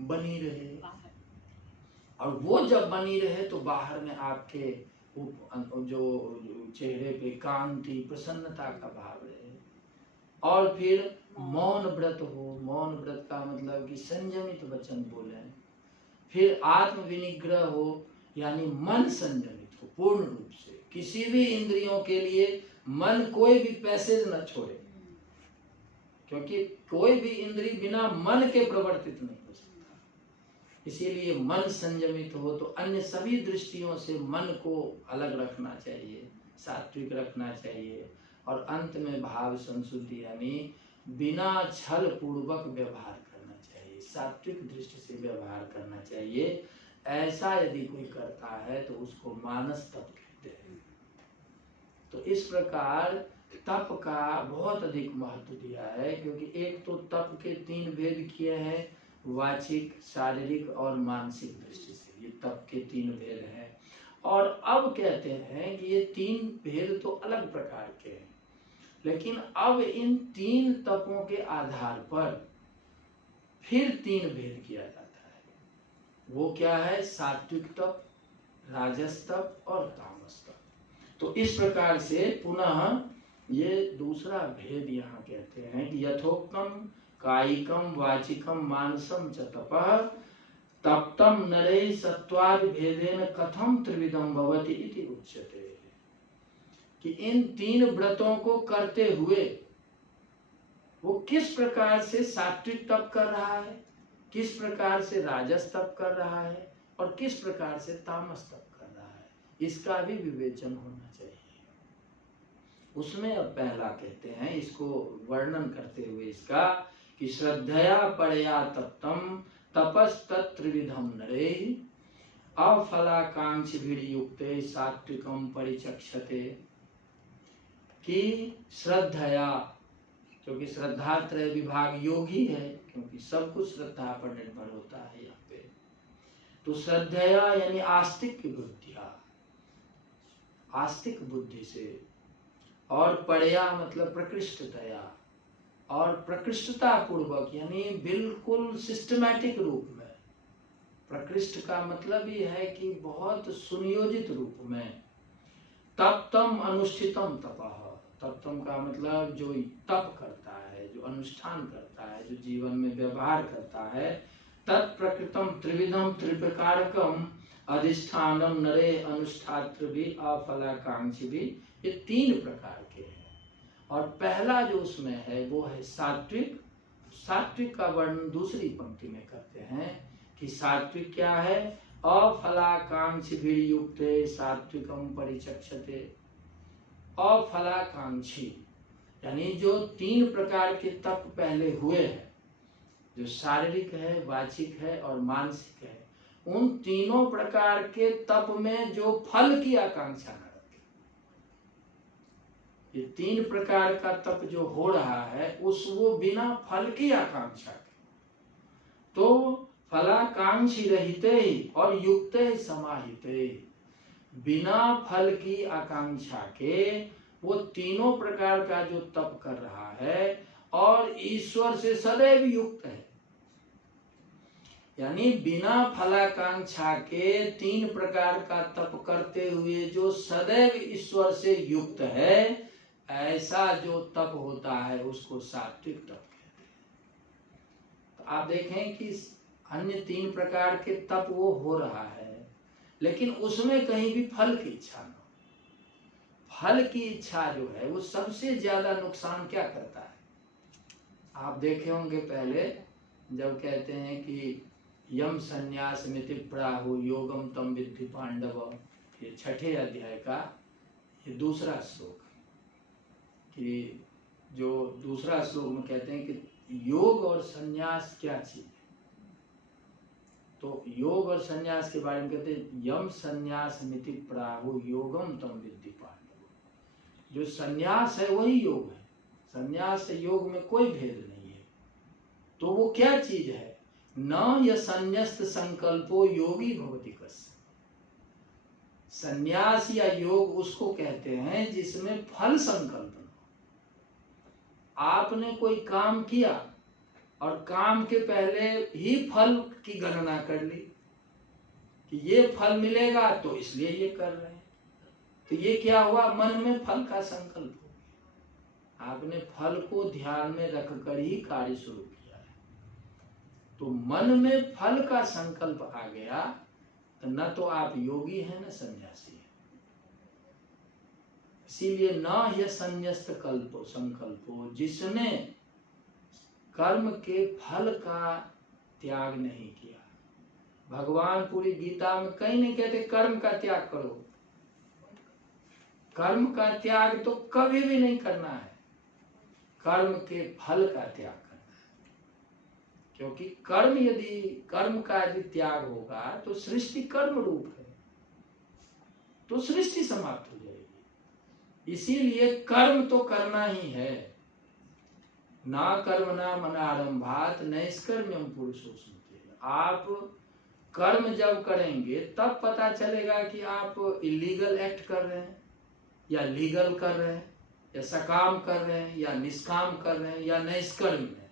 बनी रहे, और वो जब बनी रहे तो बाहर में आपके जो चेहरे पे कांति प्रसन्नता का भाव रहे। और फिर मौन व्रत हो, मौन व्रत का मतलब कि संयमित वचन बोले। फिर आत्म विनिग्रह हो, यानी मन संयमित हो पूर्ण रूप से, किसी भी इंद्रियों के लिए मन कोई भी पैसेज न छोड़े, क्योंकि कोई भी इंद्री बिना मन के प्रवर्तित नहीं हो सकता। इसीलिए मन संयमित हो तो अन्य सभी दृष्टियों से मन को अलग रखना चाहिए, सात्विक रखना चाहिए। और अंत में भाव संशुद्धि, यानी बिना छल पूर्वक व्यवहार करना चाहिए, सात्विक दृष्टि से व्यवहार करना चाहिए। ऐसा यदि कोई करता है तो उसको मानस तप कहते हैं। तो इस प्रकार तप का बहुत अधिक महत्व दिया है, क्योंकि एक तो तप के 3 भेद किए हैं, वाचिक, शारीरिक और मानसिक दृष्टि से। ये तप के 3 भेद हैं। और अब कहते हैं कि ये 3 भेद तो अलग प्रकार के हैं, लेकिन अब इन 3 तपों के आधार पर फिर 3 भेद किया जाता है। वो क्या है? सात्विक तप, राजस तप और तामस तप। तो इस प्रकार से पुनः ये दूसरा भेद यहाँ कहते हैं कि यथोक्तम कायिकम वाचिकम मानसम च तपः तप्तम नरे सत्वादि भेदेन कथम त्रिविधम भवति इति उच्यते। कि इन 3 व्रतों को करते हुए वो किस प्रकार से सात्विक तप कर रहा है, किस प्रकार से राजस तप कर रहा है और किस प्रकार से तामस तप कर रहा है, इसका भी विवेचन होना चाहिए। उसमें अब पहला कहते हैं, इसको वर्णन करते हुए इसका कि श्रद्धया परया तप्तम तपस त्रिविधम नरे अफलाकांक्षिभिर्युक्ते सात्विकम परिचक्षते। कि श्रद्धया, क्योंकि श्रद्धा त्रय विभाग योगी है, क्योंकि सब कुछ श्रद्धा पर निर्भर होता है यहाँ पे। तो श्रद्धया यानी आस्तिक बुद्धिया, आस्तिक बुद्धि से, और पड़या मतलब प्रकृष्टतया, और प्रकृष्टता पूर्वक यानी बिल्कुल सिस्टमैटिक रूप में। प्रकृष्ट का मतलब ये है कि बहुत सुनियोजित रूप में। तप्तम अनुष्ठितम तपः, तप्तम का मतलब जो तप करता है, जो अनुष्ठान करता है, जो जीवन में व्यवहार करता है। तत्प्रकृतम त्रिविधम त्रिप्रकारकम अधिष्ठानम नरे अनुष्ठात्र भी अफलाकांक्षी भी, ये 3 प्रकार के हैं। और पहला जो उसमें है वो है सात्विक। सात्विक का वर्णन दूसरी पंक्ति में करते हैं कि सात्विक क्या है? अफलाकांक्षी भी युक्त सात्विकम परिचक्षते। अफलाकांक्षी यानी जो 3 प्रकार के तप पहले हुए हैं, जो शारीरिक है, वाचिक है और मानसिक है, उन तीनों प्रकार के तप में जो फल की आकांक्षा न रखे। ये 3 प्रकार का तप जो हो रहा है उस वो बिना फल की आकांक्षा के, तो फलाकांक्षी रहिते ही और युक्ते समाहिते, बिना फल की आकांक्षा के वो तीनों प्रकार का जो तप कर रहा है और ईश्वर से सदैव युक्त है। यानी बिना फलाकांक्षा के 3 प्रकार का तप करते हुए जो सदैव ईश्वर से युक्त है, ऐसा जो तप होता है उसको सात्विक तप कहते हैं। तो आप देखें कि अन्य 3 प्रकार के तप वो हो रहा है, लेकिन उसमें कहीं भी फल की इच्छा न हो। फल की इच्छा जो है वो सबसे ज्यादा नुकसान क्या करता है? आप देखे होंगे पहले जब कहते हैं कि यम संन्यास मिति प्राहु योगम तम विद्धि पांडव, ये 6ठे अध्याय का ये दूसरा श्लोक, कि जो दूसरा श्लोक में कहते हैं कि योग और संन्यास क्या चीज है। तो योग और संन्यास के बारे में कहते हैं यम संन्यास मिति प्राहु योगम तम विद्धि पांडव। जो संन्यास है वही योग है, संन्यास से योग में कोई भेद नहीं है। तो वो क्या चीज है? न य संन्यस्त संकल्पो योगी भवति कस्य। संन्यास या योग उसको कहते हैं जिसमें फल संकल्प न हो। आपने कोई काम किया और काम के पहले ही फल की गणना कर ली कि ये फल मिलेगा तो इसलिए ये कर रहे हैं, तो ये क्या हुआ? मन में फल का संकल्प हो गया। आपने फल को ध्यान में रखकर ही कार्य शुरू किया है, तो मन में फल का संकल्प आ गया तो न तो आप योगी हैं न सन्यासी हैं। इसीलिए न यह संन्यस्त कल्पो संकल्पो, जिसने कर्म के फल का त्याग नहीं किया। भगवान पूरी गीता में कहीं नहीं कहते कर्म का त्याग करो। कर्म का त्याग तो कभी भी नहीं करना है, कर्म के फल का त्याग करना है। क्योंकि कर्म का यदि त्याग होगा तो सृष्टि कर्म रूप है, तो सृष्टि समाप्त हो जाएगी। इसीलिए कर्म तो करना ही है। ना कर्म ना मनारंभात नैष्कर्म्यम पुरुषो स्मृति। आप कर्म जब करेंगे तब पता चलेगा कि आप इलीगल एक्ट कर रहे हैं या लीगल कर रहे हैं, या सकाम कर रहे हैं या निष्काम कर रहे हैं या नैष्कर्म है।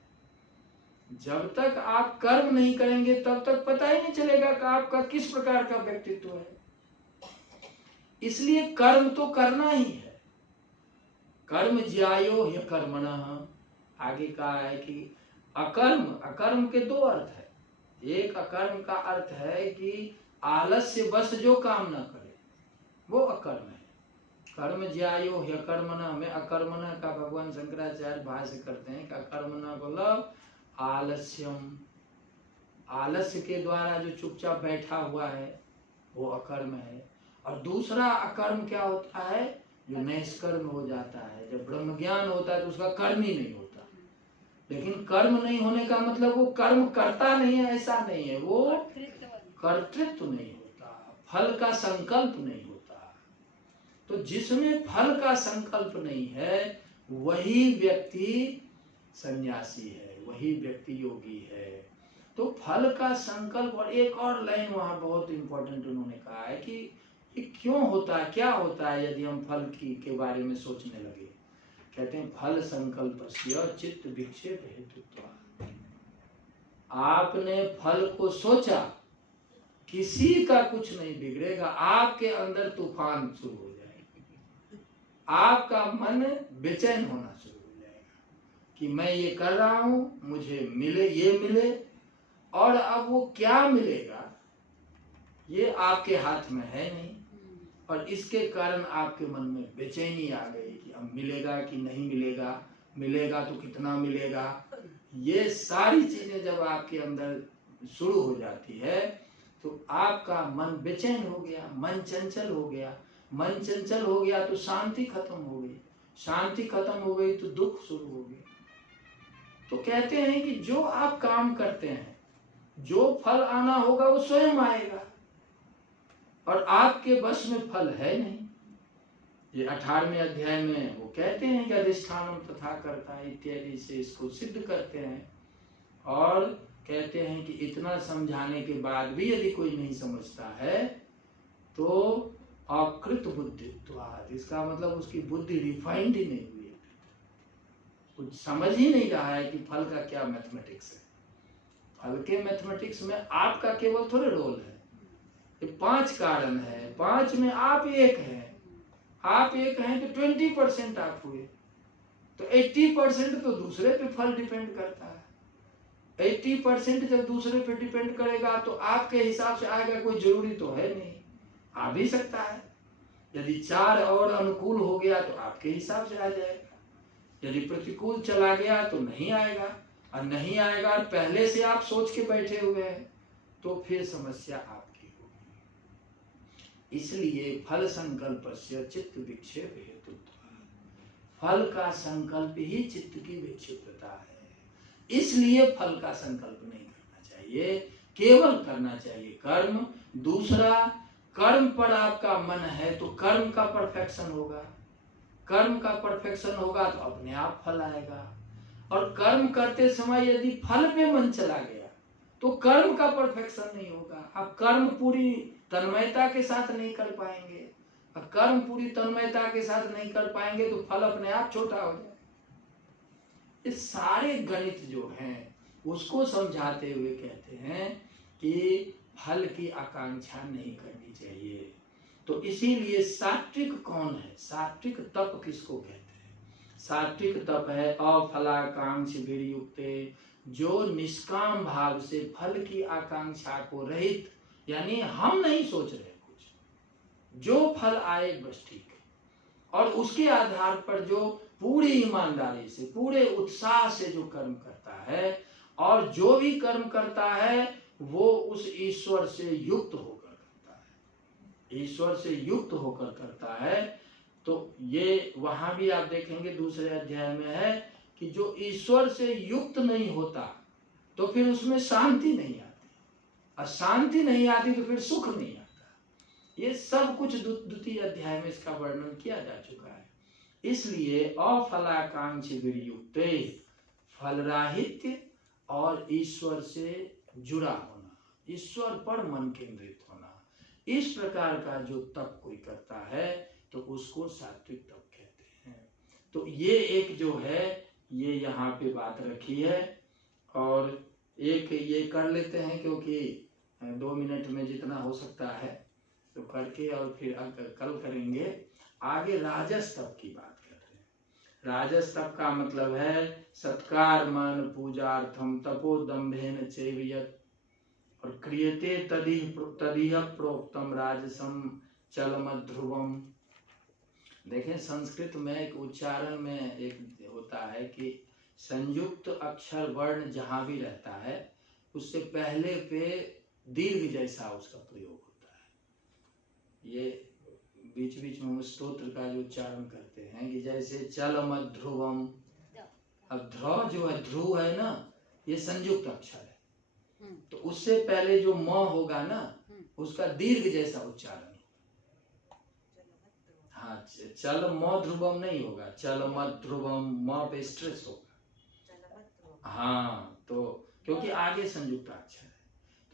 जब तक आप कर्म नहीं करेंगे तब तक पता ही नहीं चलेगा कि आपका किस प्रकार का व्यक्तित्व है। इसलिए कर्म तो करना ही है। कर्म ज्यायो ह्य कर्मणः। आगे कहा है कि अकर्म के दो अर्थ है। एक अकर्म का अर्थ है कि आलस्य बस जो काम न करे वो अकर्म है। कर्म ज्यायो ह्य कर्मणः में अकर्मणः का भगवान शंकराचार्य भाष्य करते हैं कि अकर्मणः मतलब आलस्यम, आलस्य के द्वारा जो चुपचाप बैठा हुआ है वो अकर्म है। और दूसरा अकर्म क्या होता है? जो नैष्कर्म हो जाता है। जब ब्रह्म ज्ञान होता है तो उसका कर्म ही नहीं होता। लेकिन कर्म नहीं होने का मतलब वो कर्म करता नहीं है ऐसा नहीं है, वो कर्तृत्व नहीं होता, फल का संकल्प नहीं होता। तो जिसमें फल का संकल्प नहीं है वही व्यक्ति सन्यासी है, वही व्यक्ति योगी है। तो फल का संकल्प। और एक और लाइन वहां बहुत इंपॉर्टेंट उन्होंने कहा है कि ये क्यों होता है, क्या होता है यदि हम फल के बारे में सोचने लगे। कहते हैं फल संकल्पस्य चित्त विक्षेप हेतुत्व। आपने फल को सोचा, किसी का कुछ नहीं बिगड़ेगा, आपके अंदर तूफान शुरू हो जाएगा। आपका मन बेचैन होना शुरू हो जाएगा कि मैं ये कर रहा हूं, मुझे मिले ये मिले, और अब वो क्या मिलेगा ये आपके हाथ में है नहीं। और इसके कारण आपके मन में बेचैनी आ गई कि अब मिलेगा कि नहीं मिलेगा, मिलेगा तो कितना मिलेगा। ये सारी चीजें जब आपके अंदर शुरू हो जाती है तो आपका मन बेचैन हो गया, मन चंचल हो गया। मन चंचल हो गया तो शांति खत्म हो गई, शांति खत्म हो गई तो दुख शुरू हो गया। तो कहते हैं कि जो आप काम करते हैं, जो फल आना होगा वो स्वयं आएगा, और आपके बस में फल है नहीं। ये 18वें अध्याय में वो कहते हैं कि अधिष्ठानम तथा कर्ता इत्यादि से इसको सिद्ध करते हैं। और कहते हैं कि इतना समझाने के बाद भी यदि कोई नहीं समझता है तो अकृत बुद्धित्वात्, इसका मतलब उसकी बुद्धि रिफाइंड ही नहीं हुई, कुछ समझ ही नहीं रहा है कि फल का क्या मैथमेटिक्स है। फल के मैथमेटिक्स में आपका केवल थोड़े रोल है। 5 कारण है, 5 में आप एक हैं। आप एक हैं तो 20% आप हुए, तो 80% तो दूसरे पे फल डिपेंड करता है। 80% जब दूसरे पे डिपेंड करेगा तो आपके हिसाब से आएगा, कोई जरूरी तो है नहीं, आ भी सकता है। यदि 4 और अनुकूल हो गया तो आपके हिसाब से आ जाएगा। यदि प्रतिकूल चला गया तो नहीं आएगा, और नहीं आएगा और पहले से आप सोच के बैठे हुए हैं तो फिर समस्या आपकी होगी। इसलिए फल संकल्पस्य चित्त विक्षेप हेतुत्व। फल का संकल्प ही चित्त की विक्षिप्तता है। इसलिए फल का संकल्प नहीं करना चाहिए, केवल करना चाहिए कर्म। दूसरा, कर्म पर आपका मन है तो कर्म का परफेक्शन होगा, कर्म का परफेक्शन होगा तो अपने आप फल आएगा। और कर्म करते समय यदि फल पे मन चला गया तो कर्म का परफेक्शन नहीं होगा। आप कर्म पूरी तन्मयता के साथ नहीं कर पाएंगे, और कर्म पूरी तन्मयता के साथ नहीं कर पाएंगे तो फल अपने आप छोटा हो जाएगा। ये सारे गणित जो हैं उसको समझाते हुए कहते हैं कि फल की आकांक्षा नहीं करनी चाहिए। तो इसीलिए सात्विक कौन है, सात्विक तप किसको कहते हैं? सात्विक तप है अफलाकांक्ष वियुक्ते, जो निष्काम भाव से फल की आकांक्षा को रहित, यानी हम नहीं सोच रहे कुछ, जो फल आए बस ठीक है, और उसके आधार पर जो पूरी ईमानदारी से पूरे उत्साह से जो कर्म करता है, और जो भी कर्म करता है वो उस ईश्वर से युक्त होकर करता है, ईश्वर से युक्त होकर करता है। तो ये वहां भी आप देखेंगे दूसरे अध्याय में है कि जो ईश्वर से युक्त नहीं होता तो फिर उसमें शांति नहीं आती, और शांति नहीं आती तो फिर सुख नहीं आता। ये सब कुछ द्वितीय अध्याय में इसका वर्णन किया जा चुका है। इसलिए अफलाकांक्षी वियुक्ते, फलराहित्य और ईश्वर से जुड़ा होना, ईश्वर पर मन केंद्रित होना, इस प्रकार का जो तप कोई करता है तो उसको सात्विक तप कहते हैं। तो ये एक जो है ये यहाँ पे बात रखी है, और एक ये कर लेते हैं क्योंकि 2 मिनट में जितना हो सकता है तो करके, और फिर कल करेंगे आगे राजस तप की बात कर रहे हैं। राजस तप का मतलब है सत्कार मन पूजार्थम तपोदम्भेन चेवियत, और क्रियते तदिह प्रोक्तम राजसम चलमध्रुवम। देखें संस्कृत में एक उच्चारण में एक होता है कि संयुक्त अक्षर वर्ण जहां भी रहता है उससे पहले पे दीर्घ जैसा उसका प्रयोग होता है। ये बीच बीच में हम स्तोत्र का जो उच्चारण करते हैं कि जैसे चलमध्रुवम, अब ध्रुव जो है, ध्रुव है ना, ये संयुक्त अक्षर है, तो उससे पहले जो म होगा ना उसका दीर्घ जैसा उच्चारण, हाँ चल म ध्रुवम नहीं होगा, चल मत ध्रुवम, म पे स्ट्रेस होगा। हाँ, तो क्योंकि आगे संयुक्ताक्षर है,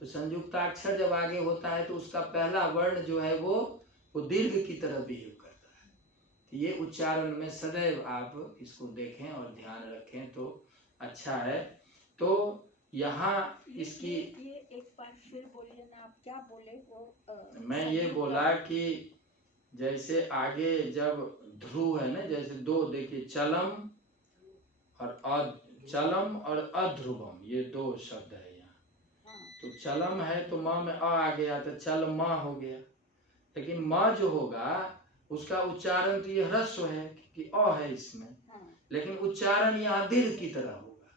तो संयुक्ताक्षर जब आगे होता है तो उसका पहला वर्ण जो है वो दीर्घ की तरह बिहेव करता है। तो ये उच्चारण में सदैव आप इसको देखें और ध्यान रखें तो अच्छा है। तो यहाँ इसकी ये एक बार फिर बोलिए ना, आप क्या बोले वो? मैं ये बोला कि जैसे आगे जब ध्रुव है ना, जैसे दो देखिए चलम और अध्रुवम, ये दो शब्द है यहाँ। तो चलम है तो म में अ आ गया तो चल म हो गया, लेकिन म जो होगा उसका उच्चारण तो ये ह्रस्व है कि अ है इसमें, लेकिन उच्चारण यहाँ दीर्घ की तरह होगा।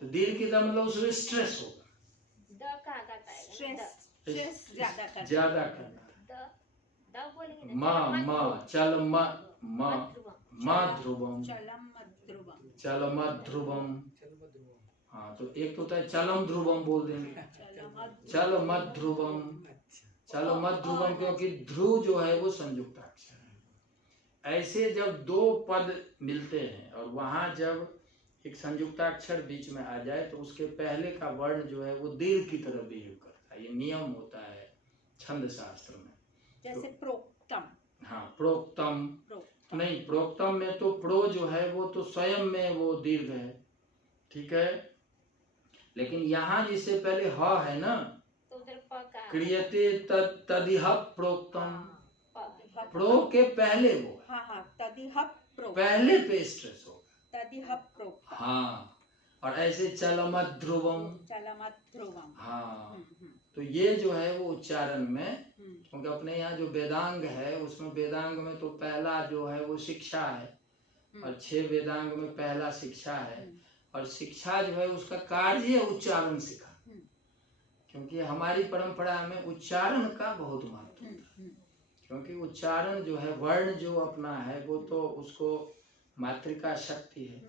तो दीर्घ की तरह मतलब उसमें स्ट्रेस होगा, स्ट्रेस ज्यादा करना। म चल म ध्रुवम, चलम ध्रुवम। हाँ, तो एक तो होता है चलम ध्रुवम बोल देंगे, चल मत ध्रुवम, चल मत ध्रुवम, क्योंकि ध्रुव जो है वो संयुक्ताक्षर है। ऐसे जब दो पद मिलते हैं और वहां जब एक संयुक्ताक्षर बीच में आ जाए तो उसके पहले का वर्ण जो है वो दीर्घ की तरह बिहेव करता है। ये नियम होता है छंद शास्त्र में। जैसे प्रोक्तम, हाँ प्रोक्तम नहीं, प्रोक्तम में तो प्रो जो है वो तो स्वयं में वो दीर्घ है, ठीक है, लेकिन यहाँ जिससे पहले ह है ना, क्रियते तदिह प्रोक्तम, प्रो के पहले वो है, तदिह पहले पे स्ट्रेस होगा, तदिह प्रोक्तम। हाँ, और ऐसे चलमत ध्रुवम, हाँ, तो ये जो है वो उच्चारण में, क्योंकि अपने यहाँ जो वेदांग है उसमें वेदांग में तो पहला जो है वो शिक्षा है, और 6 वेदांग में पहला शिक्षा है, और शिक्षा जो है उसका कार्य है उच्चारण सिखाना, क्योंकि हमारी परंपरा में उच्चारण का बहुत महत्व होता है, क्योंकि उच्चारण जो है वर्ण जो अपना है वो तो उसको मातृका शक्ति है।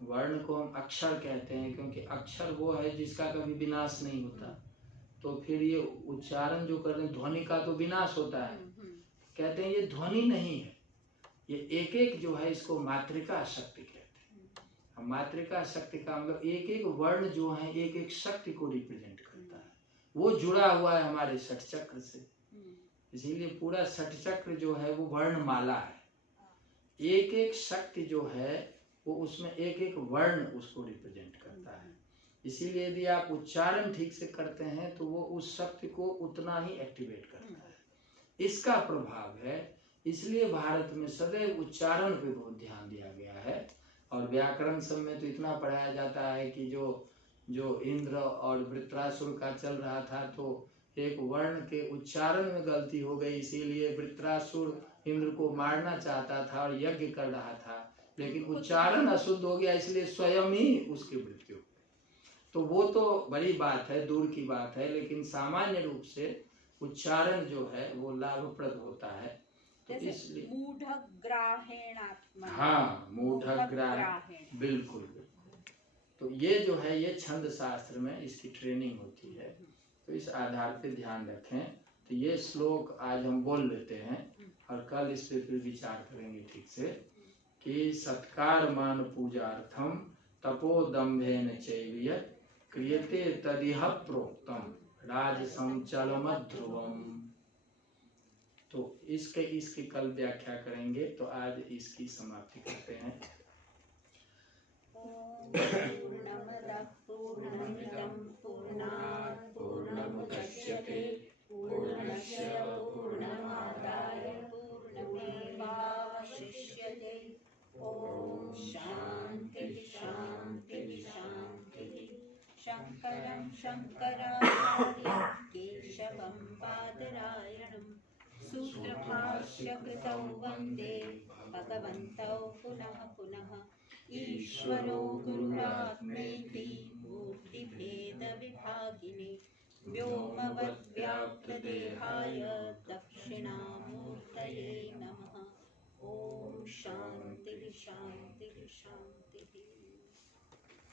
वर्ण को हम अक्षर कहते हैं क्योंकि अक्षर वो है जिसका कभी विनाश नहीं होता। तो फिर ये उच्चारण जो कर रहे हैं, ध्वनि का तो विनाश होता है, कहते हैं ये ध्वनि नहीं है, ये एक एक जो है इसको मातृका शक्ति कहते हैं। मातृका शक्ति का मतलब एक एक वर्ण जो है एक एक शक्ति को रिप्रेजेंट करता है, वो जुड़ा हुआ है हमारे षट चक्र से। इसीलिए पूरा षट चक्र जो है वो वर्णमाला है, एक एक शक्ति जो है वो उसमें एक एक वर्ण उसको रिप्रेजेंट करता है। इसीलिए यदि आप उच्चारण ठीक से करते हैं तो वो उस शक्ति को उतना ही एक्टिवेट करता है, इसका प्रभाव है। इसलिए भारत में सदैव उच्चारण पे बहुत ध्यान दिया गया है। और व्याकरण सब में तो इतना पढ़ाया जाता है कि जो इंद्र और वृत्रासुर का चल रहा था तो एक वर्ण के उच्चारण में गलती हो गई, इसीलिए वृत्रासुर इंद्र को मारना चाहता था और यज्ञ कर रहा था, लेकिन उच्चारण अशुद्ध हो गया इसलिए स्वयं ही उसकी मृत्यु हो गई। तो वो तो बड़ी बात है, दूर की बात है, लेकिन सामान्य रूप से उच्चारण जो है वो लाभप्रद होता है। तो इसलिए मूढ़ग्राहेणात्मना, हाँ, मूढ़ग्राहेण, बिल्कुल। तो ये जो है ये छंद शास्त्र में इसकी ट्रेनिंग होती है, तो इस आधार पे ध्यान रखें। तो ये श्लोक आज हम बोल लेते हैं और कल इस पे फिर विचार करेंगे ठीक से कि सत्कार मान पूजार्थम तपोदम्भेन चैव क्रियते तदिह प्रोक्तम राजसं चलमध्रुवम्। तो इसकी कल व्याख्या करेंगे। तो आज इसकी समाप्ति करते हैं। पूर्णमदः पूर्णमिदं पूर्णात् पूर्णमुदच्यते पूर्णस्य पूर्णमादाय पूर्णमेवावशिष्यते। ॐ शान्ति शान्ति शान्ति। शङ्करं शङ्कराचार्यं केशवं बादरायणं सूत्रभाष्यकृतौ वन्दे भगवन्तौ पुनः पुनः। ईश्वरो गुरुरात्मेति मूर्तिभेदविभागिने व्योमवद्व्याप्तदेहाय दक्षिणामूर्तये नमः। ॐ शान्ति शान्ति शान्तिः।